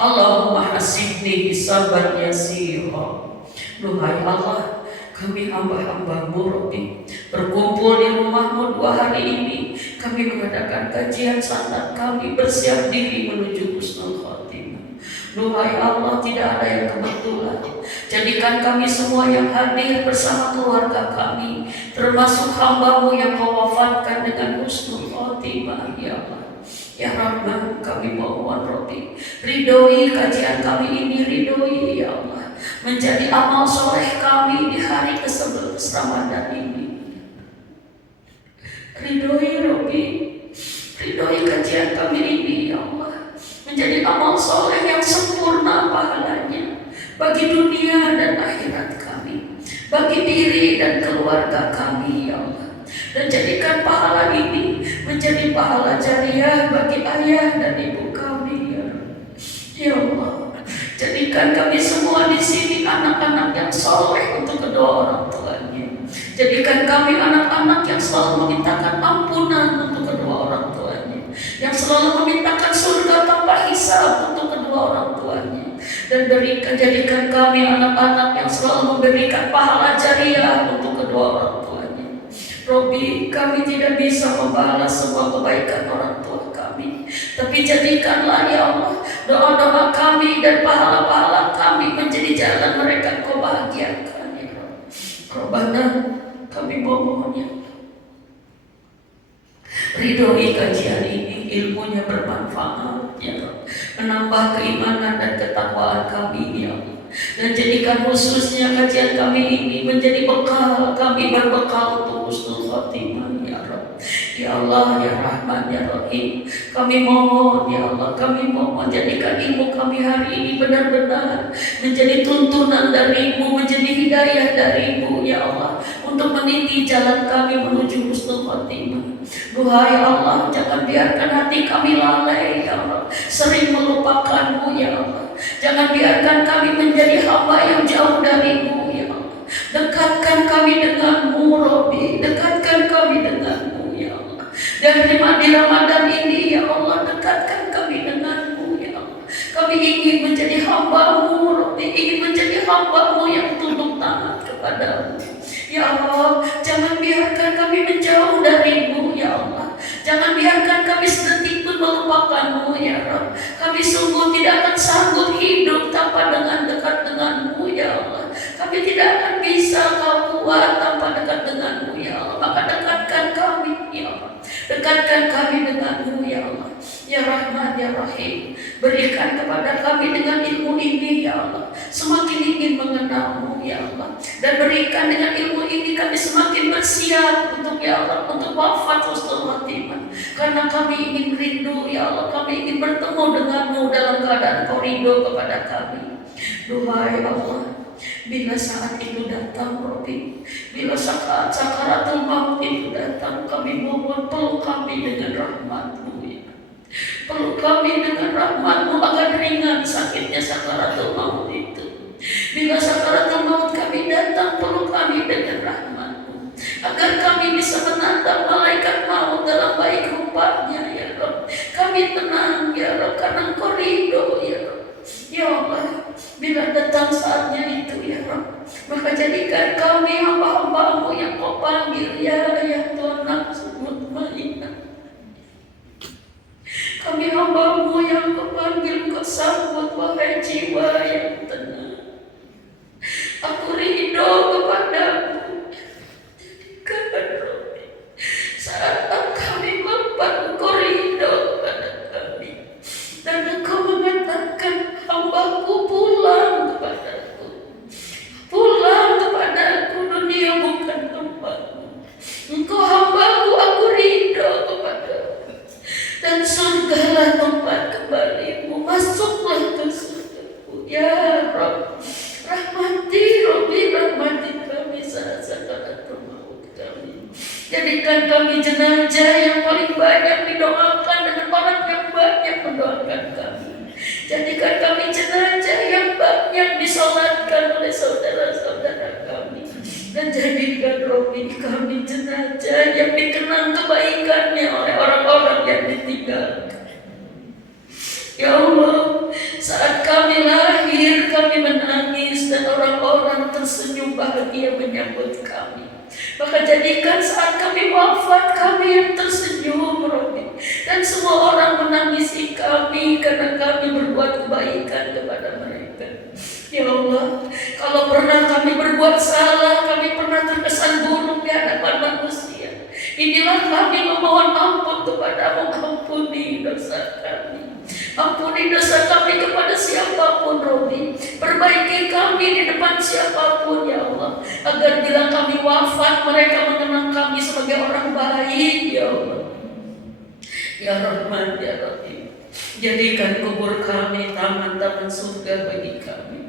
Allahumma hasibni hisaban yasira. Duhai Allah, kami hamba-hamba-Mu Rabbi berkumpul di rumah-Mu 2 hari ini. Kami mengadakan kajian sanad, kami bersiap diri menuju husnul khatimah. Duhai Allah, tidak ada yang kebetulan. Jadikan kami semua yang hadir bersama keluarga kami, termasuk hamba-Mu yang Kau wafatkan dengan husnul khatimah ya Allah. Ya Rahman, kami mohon Rabbi, ridhoi kajian kami ini, ridhoi ya Allah, menjadi amal soleh kami di hari ke-11 Ramadan ini. Ridhoi Rabbi, ridhoi kajian kami ini ya Allah, menjadi amal soleh yang sempurna pahalanya bagi dunia dan akhirat kami, bagi diri dan keluarga kami ya Allah. Dan jadikan pahala ini menjadi pahala jariah bagi ayah dan ibu kami ya Allah. Ya Allah, jadikan kami semua di sini anak-anak yang soleh untuk kedua orang tuanya. Jadikan kami anak-anak yang selalu memintakan ampunan untuk kedua orang tuanya, yang selalu memintakan surga tanpa hisab untuk kedua orang tuanya. Dan jadikan kami anak-anak yang selalu memberikan pahala jariah untuk kedua orang tuanya. Robbi, kami tidak bisa membalas semua kebaikan orang tua kami, tapi jadikanlah ya Allah doa-doa kami dan pahala-pahala kami menjadi jalan mereka Kau bahagiakan ya Allah. Rabbana, kami mohon ya Allah, ridhoi kajian ini, ilmunya bermanfaat ya Allah, menambah keimanan dan ketakwaan kami ya Allah. Dan jadikan khususnya kajian kami ini menjadi bekal kami, berbekal untuk husnul khatimah ya Rabb. Ya Allah, ya Rahman, ya Rahim, kami mohon ya Allah, kami mohon jadikan ilmu kami hari ini benar-benar menjadi tuntunan dari-Mu, menjadi hidayah dari-Mu ya Allah, untuk meniti jalan kami menuju husnul khatimah. Duhai Allah, jangan biarkan hati kami lalai ya Allah, sering melupakan-Mu ya Allah. Jangan biarkan kami menjadi hamba yang jauh dari-Mu ya Allah. Dekatkan kami dengan-Mu Rabbi, dekatkan kami dengan-Mu ya Allah. Dan di Ramadan ini ya Allah, dekatkan kami dengan-Mu ya Allah. Kami ingin menjadi hamba-Mu Rabbi, ingin menjadi hamba-Mu yang tunduk taat kepada-Mu ya Allah. Jangan biarkan kami menjauh dari-Mu ya Allah. Jangan biarkan kami sedetik pun melupakan-Mu ya Rabb. Kami sungguh tidak akan sanggup hidup tanpa dengan dekat dengan-Mu ya Allah. Kami tidak akan bisa Kau kuat tanpa dekat dengan-Mu ya Allah. Maka dekatkan kami ya Allah. Dekatkan kami dengan-Mu ya Allah. Ya Rahman, ya Rahim, Berikan kepada kami dengan ilmu ini ya Allah, semakin ingin mengenal-Mu ya Allah. Dan berikan dengan ilmu ini kami semakin bersiap untuk ya Allah, untuk wafat husnul khatimah. Karena kami ingin rindu ya Allah, kami ingin bertemu denganmu dalam keadaan Kau ridho kepada kami. Duhai Allah, bila saat itu datang Rabbi, bila saat sakaratul maut itu datang, kami mohon peluk kami dengan rahmat-Mu ya. Peluk kami dengan rahmat-Mu agar ringan sakitnya sakaratul maut itu. Bila sakaratul maut kami datang, peluk kami dengan rahmat-Mu agar kami bisa menatap malaikat maut dalam baik rupanya ya Rabb. Kami tenang ya Rabb karena Engkau ridho ya Rabb. Ya Allah, bila datang saatnya itu ya Rabb, maka jadikan kami hamba-hamba-Mu yang Kau panggil ya Tuhan nafsu mutmainnah. Kami hamba-Mu yang Kau panggil, Kau sambut wahai jiwa yang tenang. Aku ridho kepadamu. Jadikan Rabbi saat kami wafat, Engkau ridho kepada kami. Dan Engkau mengatakan, hamba-Ku pulang kepadaku. Pulang kepadaku, dunia bukan tempatmu. Engkau hamba-Ku, aku ridho kepadamu. Dan surgalah tempat kembalimu. Masuklah ke surgaku ya Rabb. Rahmati Rabbi, rahmati kami saat sakaratul maut kami. Jadikan kami jenazah yang paling banyak didoakan dengan orang yang banyak mendoakan kami. Jadikan kami jenazah yang banyak disolatkan oleh saudara-saudara kami. Dan jadikan Rabbi kami jenazah yang dikenang kebaikannya oleh orang-orang yang ditinggalkan. Ya Allah, saat kami lahir kami menangis dan orang-orang tersenyum bahagia menyambut kami. Maka jadikan saat kami wafat kami yang tersenyum Rabbi. Dan semua orang menangisi kami karena kami berbuat kebaikan kepada mereka. Ya Allah, kalau pernah kami berbuat salah, kami pernah terkesan buruk di hadapan manusia, inilah kami memohon ampun kepadamu. Ampuni dosa kami. Ampuni dosa kami kepada siapapun Rabbi. Perbaiki kami di depan siapapun ya Allah, agar bila kami wafat mereka mengenang kami sebagai orang baik ya Allah. Ya Rahman ya Rahim, jadikan kubur kami taman-taman surga bagi kami.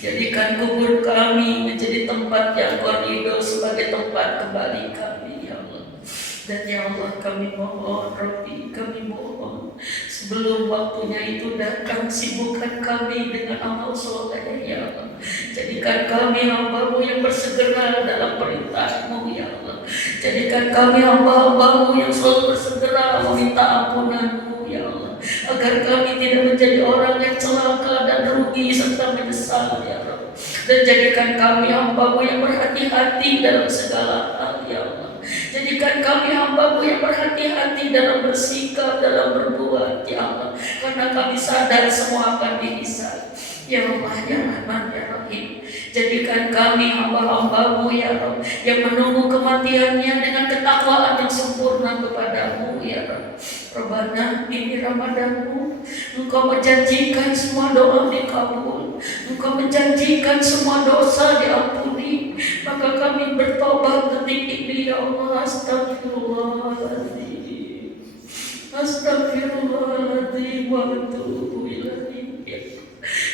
Jadikan kubur kami menjadi tempat yang Kau ridho sebagai tempat kembali kami ya Allah. Dan ya Allah kami mohon Rabbi, kami mohon sebelum waktunya itu datang, sibukkan kami dengan amal soleh ya Allah. Jadikan kami hamba-Mu yang bersegera dalam perintah-Mu ya Allah. Jadikan kami hamba-hamba-Mu yang selalu bersegera meminta ampunan-Mu ya Allah, agar kami tidak menjadi orang yang celaka dan rugi serta menyesal ya Allah. Dan jadikan kami hamba-Mu yang berhati-hati dalam segala hal ya Allah. Jadikan kami hamba-Mu yang berhati-hati dalam bersikap, dalam berbuat ya Allah, karena kami sadar semua akan dihisab. Ya Allah ya Rahman ya Rahim, jadikan kami hamba-hamba-Mu ya Rabb, yang menunggu kematiannya dengan ketakwaan yang sempurna kepadamu ya Rabb. Rabbana ini Ramadan-Mu, Engkau menjanjikan semua doa dikabul, Engkau menjanjikan semua dosa diampuni. Maka kami bertobat detik ini ya Allah. Astagfirullahaladzim, astagfirullahaladzim wa atubu ilaih.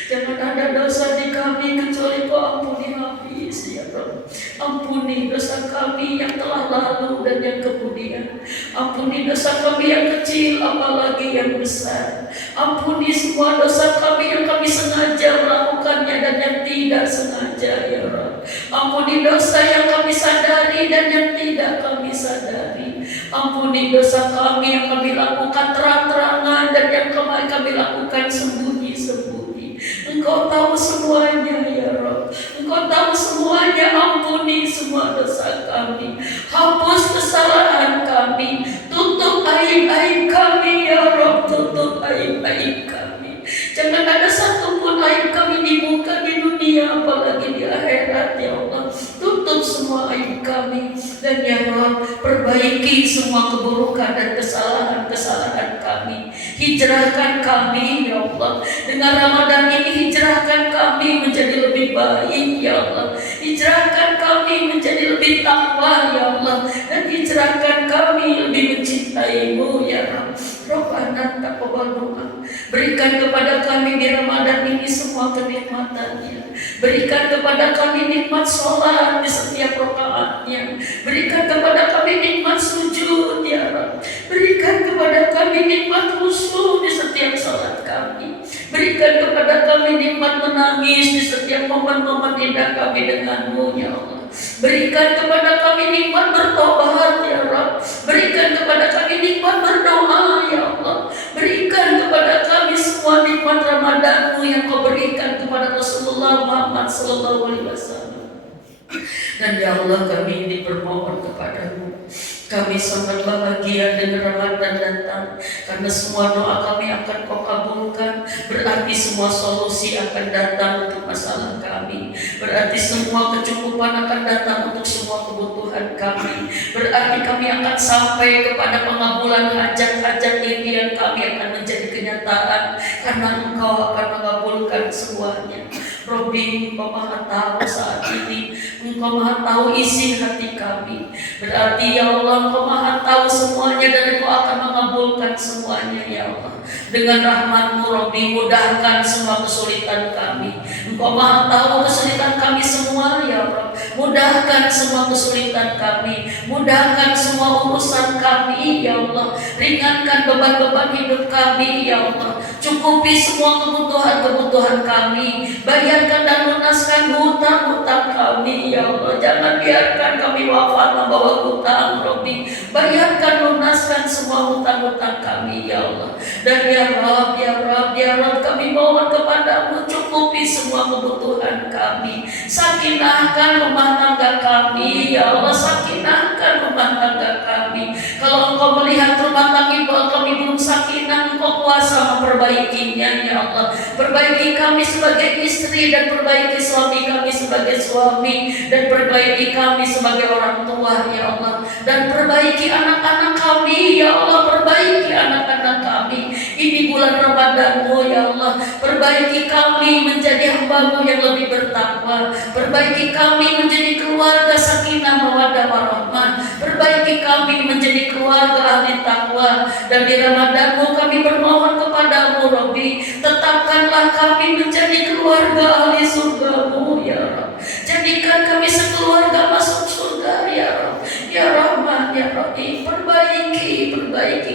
Jangan ada dosa di kami kecuali Kau ampuni habis ya Rabb. Ampuni dosa kami yang telah lalu dan yang kemudian. Ampuni dosa kami yang kecil apalagi yang besar. Ampuni semua dosa kami yang kami sengaja melakukannya dan yang tidak sengaja ya Rabb. Ampuni dosa yang kami sadari dan yang tidak kami sadari. Ampuni dosa kami yang kami lakukan terang-terangan dan yang kami lakukan sembunyi-sembunyi. Engkau tahu semuanya ya Rabb. Engkau tahu semuanya. Ampuni semua dosa kami. Hapus kesalahan kami. Tutup aib-aib kami ya Rabb. Tutup aib-aib kami. Jangan ada satupun aib kami di muka di dunia apalagi di akhirat ya Allah. Tutup semua aib kami. Dan ya Rabb, perbaiki semua keburukan dan kesalahan-kesalahan kami. Hijrahkan kami ya Allah. Dengan Ramadan ini hijrahkan kami menjadi lebih baik ya Allah. Hijrahkan kami menjadi lebih takwa ya Allah. Dan hijrahkan kami lebih mencintai-Mu ya Rabb. Rabbana taqabbal du'a. Berikan kepada kami di Ramadan ini semua kenikmatannya. Berikan kepada kami nikmat sholat di setiap rakaatnya. Berikan kepada kami nikmat sujud ya Rabb. Berikan kepada kami nikmat khusyuk di setiap sholat kami. Berikan kepada kami nikmat menangis di setiap momen-momen indah kami denganmu ya Allah. Berikan kepada kami nikmat bertobat ya Rabb. Berikan kepada kami nikmat berdoa ya Allah. Berikan kepada kami semua nikmat Ramadan-Mu yang Kau berikan kepada Rasulullah Muhammad SAW. Dan ya Allah, kami ini bermohon kepadamu. Kami sangat bahagia dengan Ramadan datang, karena semua doa kami akan Kau kabulkan. Berarti semua solusi akan datang untuk masalah kami. Berarti semua kecukupan akan datang untuk semua kebutuhan kami. Berarti kami akan sampai kepada pengabulan hajat-hajat impian kami akan menjadi kenyataan, karena Engkau akan mengabulkan semuanya. Robbi, Engkau maha tahu saat ini. Engkau maha tahu isi hati kami. Berarti ya Allah, Engkau maha tahu semuanya dan Engkau akan mengabulkan semuanya ya Allah. Dengan rahmat-Mu Robbi, mudahkan semua kesulitan kami. Engkau maha tahu kesulitan kami semua ya Allah. Mudahkan semua kesulitan kami. Mudahkan semua urusan kami ya Allah. Ringankan beban-beban hidup kami ya Allah. Cukupi semua kebutuhan-kebutuhan kami. Bayarkan dan lunaskan hutang-hutang kami ya Allah. Jangan biarkan kami wafat membawa hutang Robbi. Bayarkan, lunaskan semua hutang-hutang kami ya Allah. Dan ya Rabb, ya Rabb, ya Rabb, kami mohon kepadamu, cukupi semua kebutuhan kami. Sakinahkan rumah tangga kami ya Allah. Sakinahkan rumah tangga kami. Kalau Engkau melihat rumah tangga kami belum sakinah, Engkau kuasa memperbaikinya ya Allah. Perbaiki kami sebagai istri, dan perbaiki suami kami sebagai suami, dan perbaiki kami sebagai orang tua ya Allah. Dan perbaiki anak-anak kami ya Allah. Perbaiki anak-anak kami. Ini bulan Ramadan-Mu ya Allah. Perbaiki kami menjadi hamba-Mu yang lebih bertakwa. Perbaiki kami menjadi keluarga sakinah mawaddah warahmah. Perbaiki kami menjadi keluarga ahli takwa. Dan di Ramadan-Mu kami bermohon kepadamu Robbi, tetapkanlah kami menjadi keluarga ahli surga-Mu ya Rabb. Jadikan kami sekeluarga masuk surga ya Rabb. Ya Rahman, ya Rahim, perbaiki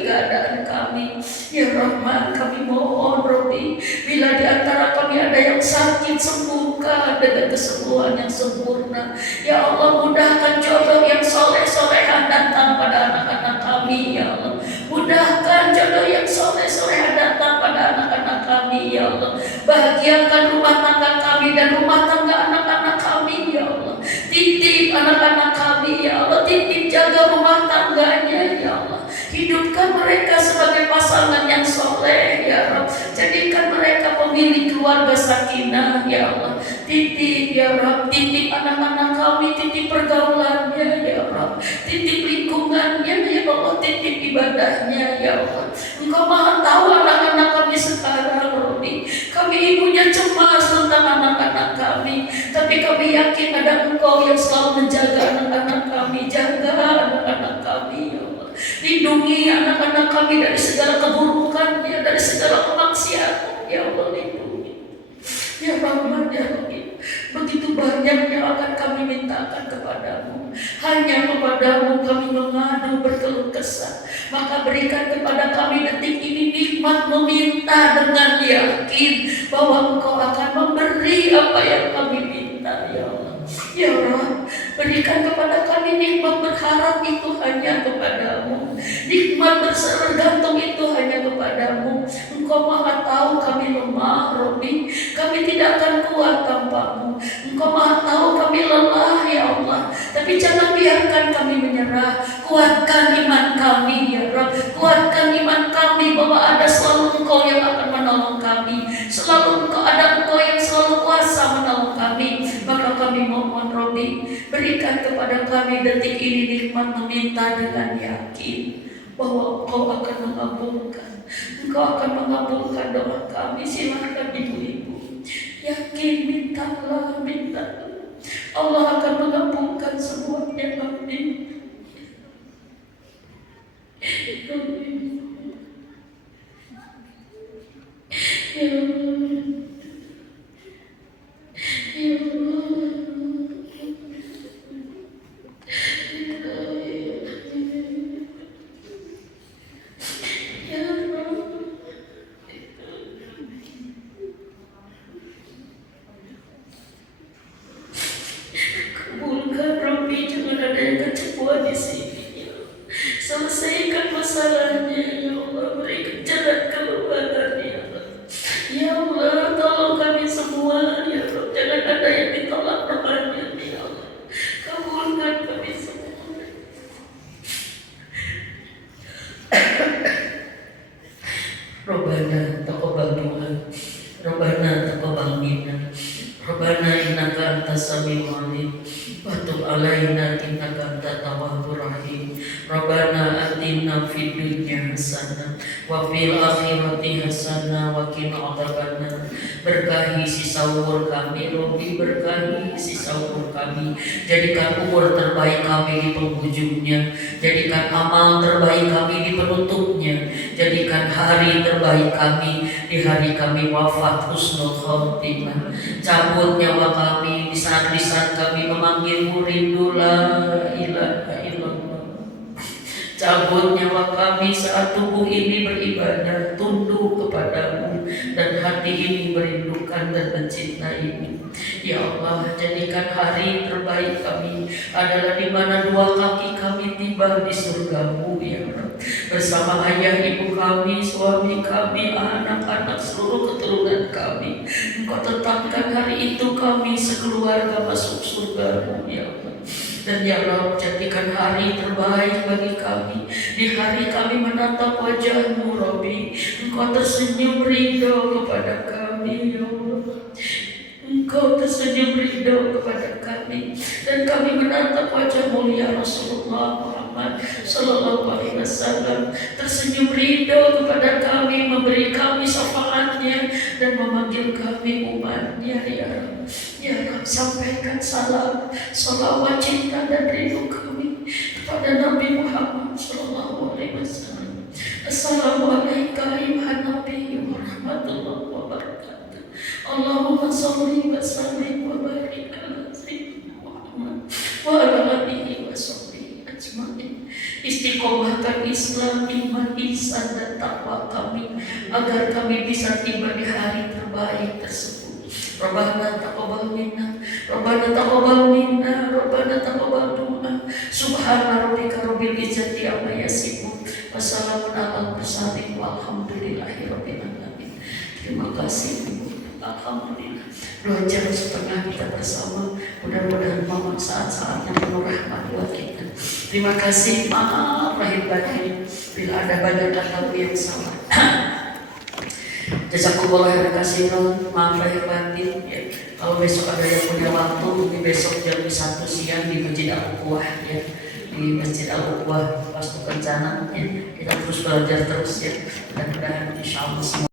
keadaan kami. Ya Rahman, kami mohon Robbi, bila di antara kami ada yang sakit, sembuhkan dengan kesembuhan yang sempurna. Ya Allah, mudahkan jodoh yang soleh-solehan datang pada anak-anak kami ya Allah. Mudahkan jodoh yang soleh-solehan datang pada anak-anak kami ya Allah. Bahagiakan rumah tangga kami dan rumah tangga anak-anak kami ya Allah. Titip anak-anak kami ya Allah. Titip jaga rumah tangganya ya Allah. Hidupkan mereka sebagai pasangan yang soleh ya Rabb. Jadikan mereka pemilik keluarga sakinah ya Allah. Titip ya Rabb, titip anak-anak kami, titip pergaulannya ya Rabb. Titip lingkungannya ya Allah, titip ibadahnya ya Allah. Engkau maha tahu anak-anak kami sekarang Robbi. Kami ibunya cemas tentang anak-anak kami, tapi kami yakin ada Engkau yang selalu menjaga anak-anak kami. Jaga anak-anak kami ya Allah. Lindungi anak-anak kami dari segala keburukannya, dari segala kemaksiatan ya Allah. Lindungi ya Rahman ya Rahim. Begitu banyak yang akan kami mintakan kepadamu. Hanya kepadamu kami mengadu berkeluh kesah. Maka berikan kepada kami detik ini nikmat meminta dengan yakin bahwa Engkau akan memberi apa yang kami minta ya Allah. Ya Allah, berikan kepada kami nikmat berharap itu hanya kepadamu. Nikmat bergantung itu hanya kepadamu. Engkau maha tahu kami lemah Robbi. Kami tidak akan kuat tanpamu. Engkau maha tahu kami lelah ya Allah. Tapi jangan biarkan kami menyerah. Kuatkan iman kami ya Rabb. Kuatkan iman kami bahwa ada selalu Engkau yang akan menolong kami. Selalu ada Engkau yang selalu kuasa menolong kami. Maka kami mohon Robbi, berikan kepada kami detik ini nikmat meminta dengan yakin bahwa Engkau akan mengabulkan. Engkau akan mengabulkan doa kami. Silakan ibu-ibu, yakin, mintalah, mintalah. Allah akan mengabulkan semuanya. Amin. Ya Allah. Ya kabulkan Robi, jangan ada yang kecewa di sini. Ya. Selesaikan masalahnya, ya Allah, berikan jalan keluar, ya Allah. Ya Allah, tolong kami semua, ya Allah. Jangan ada yang ditolak doanya, ya Allah. Kabulkan kami semua. Robbana taqabbal du'a, Robbana taqabbal minna, Robbana innaka antas samiul alim, wa tub alaina innaka antat tawwabur rahim. Robbana atina fid dunya hasanah wa fil akhirati hasanah wa qina adzabannar. Berkahi si sahur kami, Robi, berkahi si sahur kami. Jadikan umur terbaik kami di penghujungnya, jadikan amal terbaik kami di penutupnya, jadikan hari terbaik kami di hari kami wafat husnul khotimah. Cabut nyawa kami di saat lisan kami memanggilmu rindu la ilaha illallah. Cabut nyawa kami saat tubuh ini beribadah tunduk kepadamu dan hati ini merindukan dan mencintaimu. Ya Allah, jadikan hari terbaik kami adalah di mana dua kaki kami tiba di surgamu, ya Allah. Bersama ayah ibu kami, suami kami, anak-anak, seluruh keturunan kami. Engkau tetapkan hari itu kami sekeluarga masuk surgamu, ya Allah. Dan ya Allah, jadikan hari terbaik bagi kami. Di hari kami menatap wajah-Mu, Rabbi, Engkau tersenyum ridho kepada kami, ya Allah. Engkau tersenyum ridho kepada kami, dan kami menatap wajah mulia Rasulullah Muhammad Sallallahu Alaihi Wasallam, tersenyum ridho kepada kami, memberi kami syafaatnya dan memanggil kami umatnya, ya Allah. Ya Allah, sampaikan salam, salawat, cinta dan rindu kami kepada Nabi Muhammad Sallallahu Alaihi Wasallam. Assalamualaikum warahmatullahi wabarakatuh. Allahumma salli wa sallim wa barik ala sayyidina Muhammad wa ala alihi wa sahbihi ajma'in. Istiqomahkan Islam, iman, ihsan dan takwa kami agar kami bisa tiba di hari terbaik tersebut. Rabbana taqabbal minna, Rabbana taqabbal minna, Rabbana taqabbal du'a. Subhana rabbika rabbil izzati amma yasifun. Wassalamun ala mursalin walhamdulillahi rabbil alamin. Terima kasih, Ibu. Alhamdulillah. 2 jam setengah kita bersama. Mudah-mudahan memang saat-saatnya penuh rahmat buat kita. Terima kasih. Maaf lahir batin bila ada banyak kata yang salah. Jazakumullah khairan, maaf lahir batin. Ya. Kalau besok ada yang punya waktu, mungkin besok jam 1 siang di Masjid Al-Uqwah, ya. Di Masjid Al-Uqwah Pastu Kencana, ya. Kita terus belajar terus, ya. Mudah-mudahan insyaallah semua